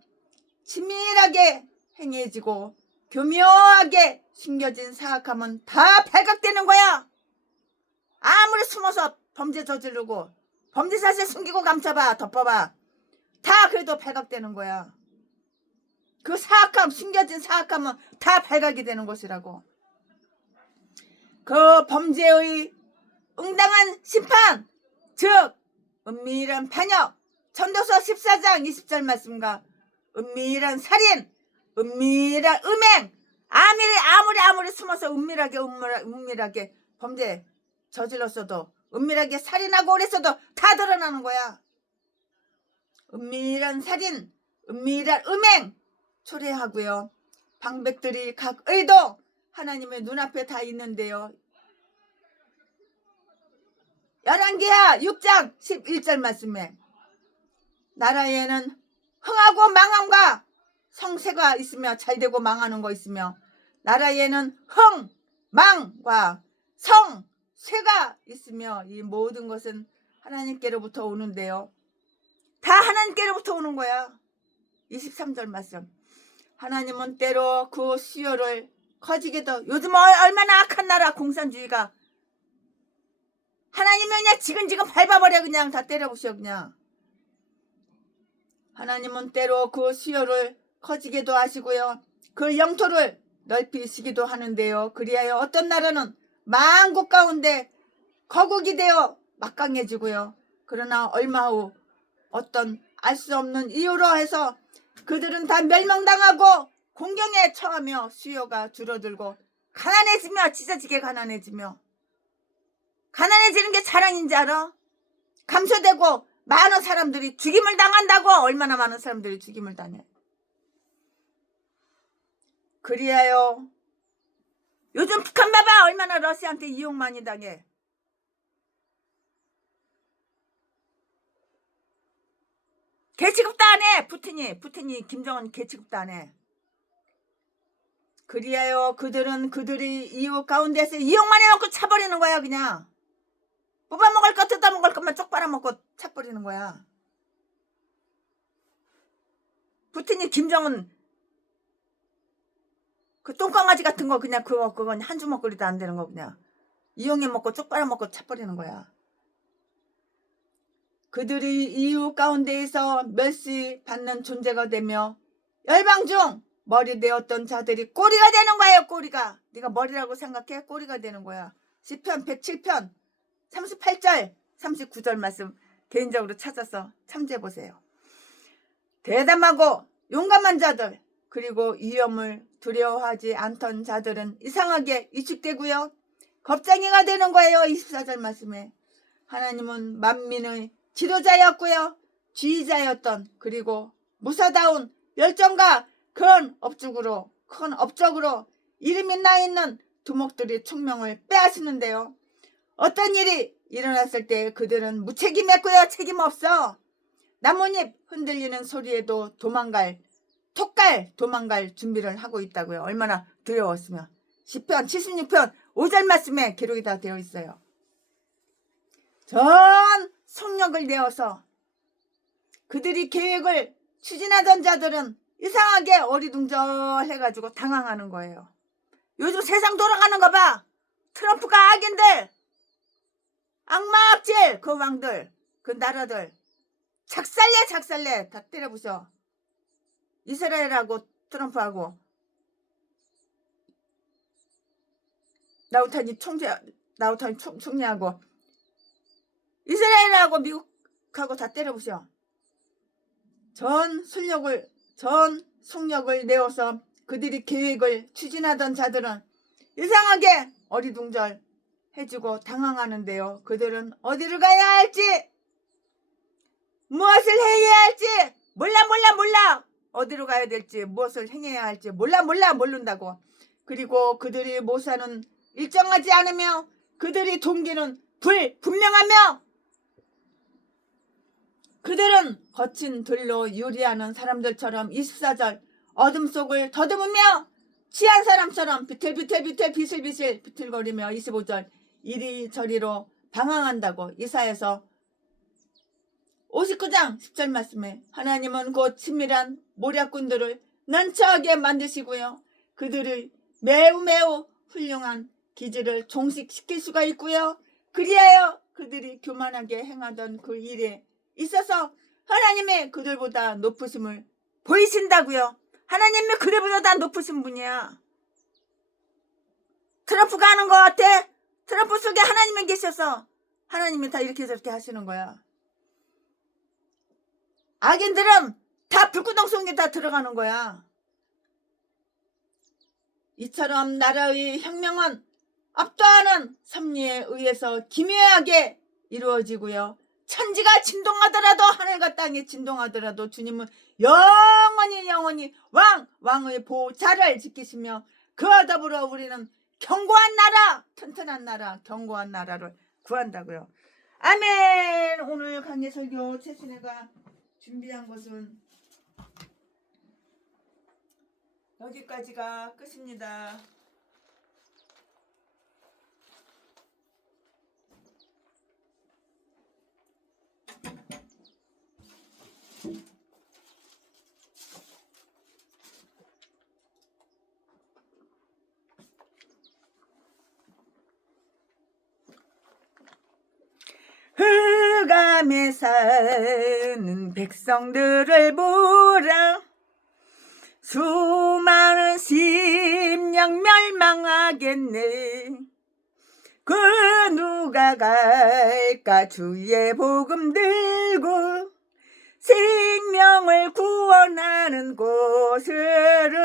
치밀하게 행해지고 교묘하게 숨겨진 사악함은 다 발각되는 거야. 아무리 숨어서 범죄 저지르고 범죄 사실 숨기고 감춰봐 덮어봐 다 그래도 발각되는 거야. 그 사악함 숨겨진 사악함은 다 발각이 되는 것이라고. 그 범죄의 응당한 심판 즉 은밀한 반역 전도서 14장 20절 말씀과 은밀한 살인 은밀한 음행 아무리 숨어서 은밀하게 범죄 저질렀어도 은밀하게 살인하고 그랬어도 다 드러나는 거야. 은밀한 살인 은밀한 음행 초래하고요. 방백들이 각 의도 하나님의 눈앞에 다 있는데요. 열왕기하 6장 11절 말씀에 나라에는 흥하고 망함과 성쇠가 있으며 잘되고 망하는 거 있으며 나라에는 흥, 망과 성쇠가 있으며 이 모든 것은 하나님께로부터 오는데요. 다 하나님께로부터 오는 거야. 23절 말씀. 하나님은 때로 그 수요를 커지게도 요즘 얼마나 악한 나라 공산주의가 하나님은 그냥 지근지근 밟아버려 그냥 다 때려부셔 그냥. 하나님은 때로 그 수요를 커지게도 하시고요. 그 영토를 넓히시기도 하는데요. 그리하여 어떤 나라는 만국 가운데 거국이 되어 막강해지고요. 그러나 얼마 후 어떤 알 수 없는 이유로 해서 그들은 다 멸망당하고 공경에 처하며 수요가 줄어들고 가난해지며 찢어지게 가난해지며 가난해지는 게 자랑인지 알아? 감소되고 많은 사람들이 죽임을 당한다고. 얼마나 많은 사람들이 죽임을 당해. 그리하여 요즘 북한 봐봐 얼마나 러시아한테 이용 많이 당해. 개취급도 안 해. 푸틴이 김정은 개취급도 안 해. 그리하여 그들은 그들이 이웃 가운데서 이용만 해놓고 차버리는 거야 그냥. 뽑아먹을 것 뜯어먹을 것만 쪽 빨아먹고 차버리는 거야. 푸틴이 김정은 그 똥강아지 같은 거 그냥 그건 한 주먹거리도 안 되는 거 그냥 이용해 먹고 쪽 빨아먹고 차버리는 거야. 그들이 이웃 가운데에서 멸시받는 존재가 되며 열방 중 머리 되었던 자들이 꼬리가 되는 거예요. 꼬리가. 네가 머리라고 생각해? 꼬리가 되는 거야. 시편 107편 38절 39절 말씀 개인적으로 찾아서 참조해보세요. 대담하고 용감한 자들 그리고 위험을 두려워하지 않던 자들은 이상하게 위축되고요. 겁쟁이가 되는 거예요. 24절 말씀에 하나님은 만민의 지도자였고요. 지휘자였던 그리고 무사다운 열정과 큰 업적으로 이름이 나 있는 두목들의 총명을 빼앗으는데요. 어떤 일이 일어났을 때 그들은 무책임했고요. 책임 없어. 나뭇잎 흔들리는 소리에도 도망갈 준비를 하고 있다고요. 얼마나 두려웠으면. 시편 76편 5절 말씀에 기록이 다 되어 있어요. 전 속력을 내어서 그들이 계획을 추진하던 자들은 이상하게 어리둥절해가지고 당황하는 거예요. 요즘 세상 돌아가는 거 봐. 트럼프가 악인들, 악마악질 그 왕들, 그 나라들 작살내 다 때려부셔. 이스라엘하고 트럼프하고 나우탄이 총리하고 이스라엘하고 미국하고 다 때려부셔. 전 속력을 내어서 그들이 계획을 추진하던 자들은 이상하게 어리둥절해지고 당황하는데요. 그들은 어디를 가야 할지 무엇을 해야 할지 몰라. 어디로 가야 될지 무엇을 행해야 할지 모른다고. 그리고 그들이 모사는 일정하지 않으며 그들이 동기는 불분명하며 그들은 거친 들로 유리하는 사람들처럼 24절 어둠 속을 더듬으며 취한 사람처럼 비틀비틀 비틀거리며 25절 이리저리로 방황한다고. 이사야서 59장 10절 말씀에 하나님은 곧 친밀한 모략꾼들을 난처하게 만드시고요. 그들을 매우 훌륭한 기질을 종식시킬 수가 있고요. 그리하여 그들이 교만하게 행하던 그 일에 있어서 하나님의 그들보다 높으심을 보이신다고요. 하나님의 그들보다 높으신 분이야. 트럼프가 하는 것 같아? 트럼프 속에 하나님이 계셔서 하나님이 다 이렇게 저렇게 하시는 거야. 악인들은 다 불구덩 속에 다 들어가는 거야. 이처럼 나라의 혁명은 압도하는 섭리에 의해서 기묘하게 이루어지고요. 천지가 진동하더라도 하늘과 땅이 진동하더라도 주님은 영원히 왕의 보좌를 지키시며 그와 더불어 우리는 견고한 나라, 튼튼한 나라, 견고한 나라를 구한다고요. 아멘. 오늘 강해 설교 최순애가 준비한 것은 여기까지가 끝입니다. 흑암에 사는 백성들을 보라. 수많은 심령 멸망하겠네. 그 누가 갈까 주의 복음 들고 생명을 구원하는 곳으로.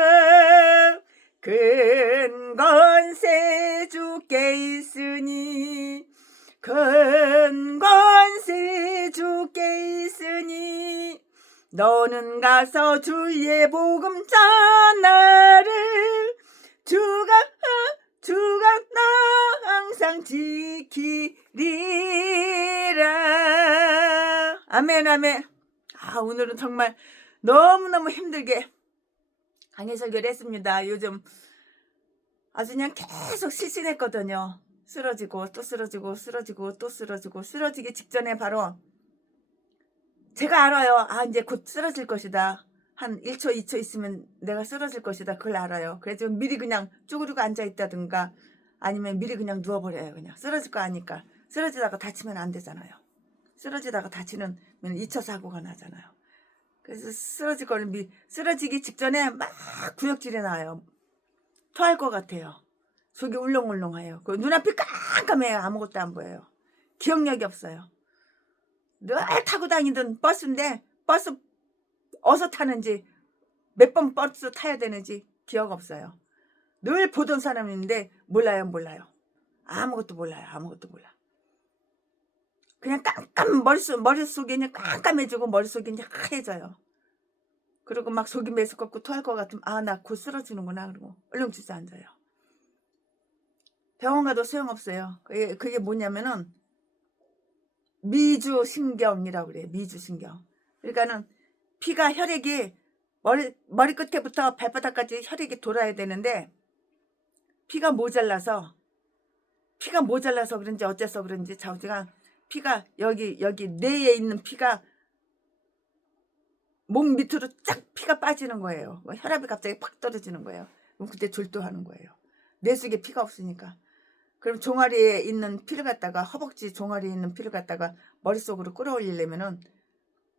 큰 권세 주께 있으니 큰 권세 주께 있으니 너는 가서 주의 복음 전하를. 주가 나 항상 지키리라. 아멘 아멘. 오늘은 정말 너무너무 힘들게 강해 설교를 했습니다. 요즘 아주 그냥 계속 실신했거든요. 쓰러지고 또 쓰러지고 또 쓰러지고 쓰러지기 직전에 바로 제가 알아요. 이제 곧 쓰러질 것이다. 한 1초 2초 있으면 내가 쓰러질 것이다. 그걸 알아요. 그래서 미리 그냥 쭈그리고 앉아있다든가 아니면 미리 그냥 누워버려요. 그냥 쓰러질 거 아니까. 쓰러지다가 다치면 안 되잖아요. 쓰러지다가 다치면 2차 사고가 나잖아요. 그래서 쓰러지기 직전에 막 구역질이 나요. 토할 것 같아요. 속이 울렁울렁해요. 그 눈앞이 깜깜해요. 아무것도 안 보여요. 기억력이 없어요. 늘 타고 다니던 버스인데 버스 어디서 타는지 몇 번 버스 타야 되는지 기억 없어요. 늘 보던 사람인데 몰라요. 아무것도 몰라요. 그냥 머릿속이 그냥 깜깜해지고 머릿속이 이제 하얘져요. 그리고 막 속이 메스껍고 토할 것 같으면 나 곧 쓰러지는구나. 그러고 얼른 주저앉아요. 병원 가도 소용없어요. 그게 뭐냐면은 미주신경이라고 그래요. 미주신경. 그러니까는 피가 혈액이 머리 끝에부터 발바닥까지 혈액이 돌아야 되는데 피가 모자라서 그런지 어째서 그런지 자우지가 피가 여기 뇌에 있는 피가 목 밑으로 쫙 피가 빠지는 거예요. 혈압이 갑자기 팍 떨어지는 거예요. 그럼 그때 졸도하는 거예요. 뇌 속에 피가 없으니까. 그럼 종아리에 있는 피를 갖다가 허벅지 종아리에 있는 피를 갖다가 머릿속으로 끌어올리려면은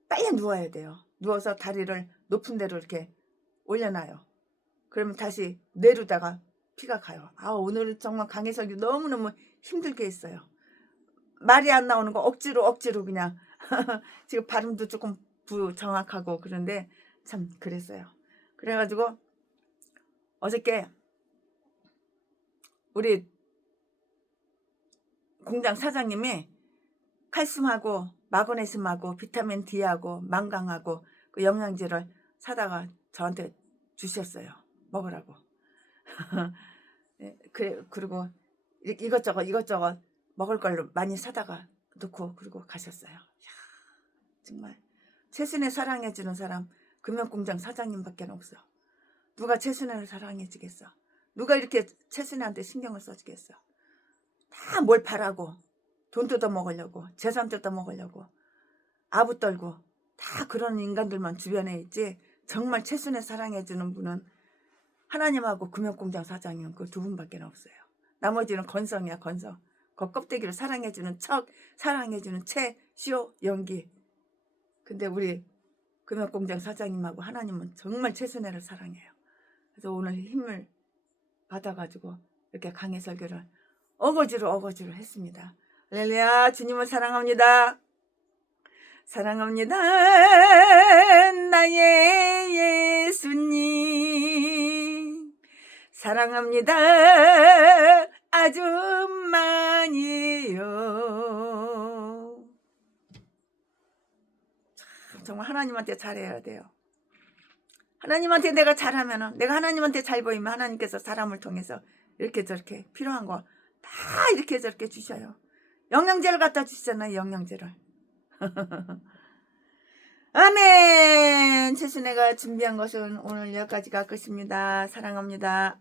빨리 누워야 돼요. 누워서 다리를 높은 데로 이렇게 올려놔요. 그러면 다시 뇌로다가 피가 가요. 오늘은 정말 강해 설교 너무너무 힘들게 했어요. 말이 안 나오는 거 억지로 그냥 지금 발음도 조금 부정확하고 그런데 참 그랬어요. 그래가지고 어저께 우리 공장 사장님이 칼슘하고 마그네슘하고 비타민 D하고 망강하고 그 영양제를 사다가 저한테 주셨어요. 먹으라고. 그리고 이것저것 먹을 걸로 많이 사다가 놓고 그리고 가셨어요. 정말 최순애 사랑해주는 사람 금연공장 사장님밖에 없어. 누가 최순애를 사랑해주겠어? 누가 이렇게 최순애한테 신경을 써주겠어? 다 뭘 바라고 돈 뜯어먹으려고 재산 뜯어먹으려고 아부 떨고 다 그런 인간들만 주변에 있지. 정말 최순애 사랑해주는 분은 하나님하고 금연공장 사장님 그 두 분밖에 없어요. 나머지는 건성이야. 건성. 그 껍데기를 사랑해주는 척 사랑해주는 시오 연기. 근데 우리 금연공장 사장님하고 하나님은 정말 최순애를 사랑해요. 그래서 오늘 힘을 받아가지고 이렇게 강해 설교를 어거지로 했습니다. 할렐루야. 주님을 사랑합니다. 나의 예수님 사랑합니다. 아주 많이요. 정말 하나님한테 잘해야 돼요. 하나님한테 내가 잘하면은, 내가 하나님한테 잘 보이면 하나님께서 사람을 통해서 이렇게 저렇게 필요한 거 다 이렇게 저렇게 주셔요. 영양제를 갖다 주시잖아요. 영양제를. 아멘. 최순애가 준비한 것은 오늘 여기까지가 끝입니다. 사랑합니다.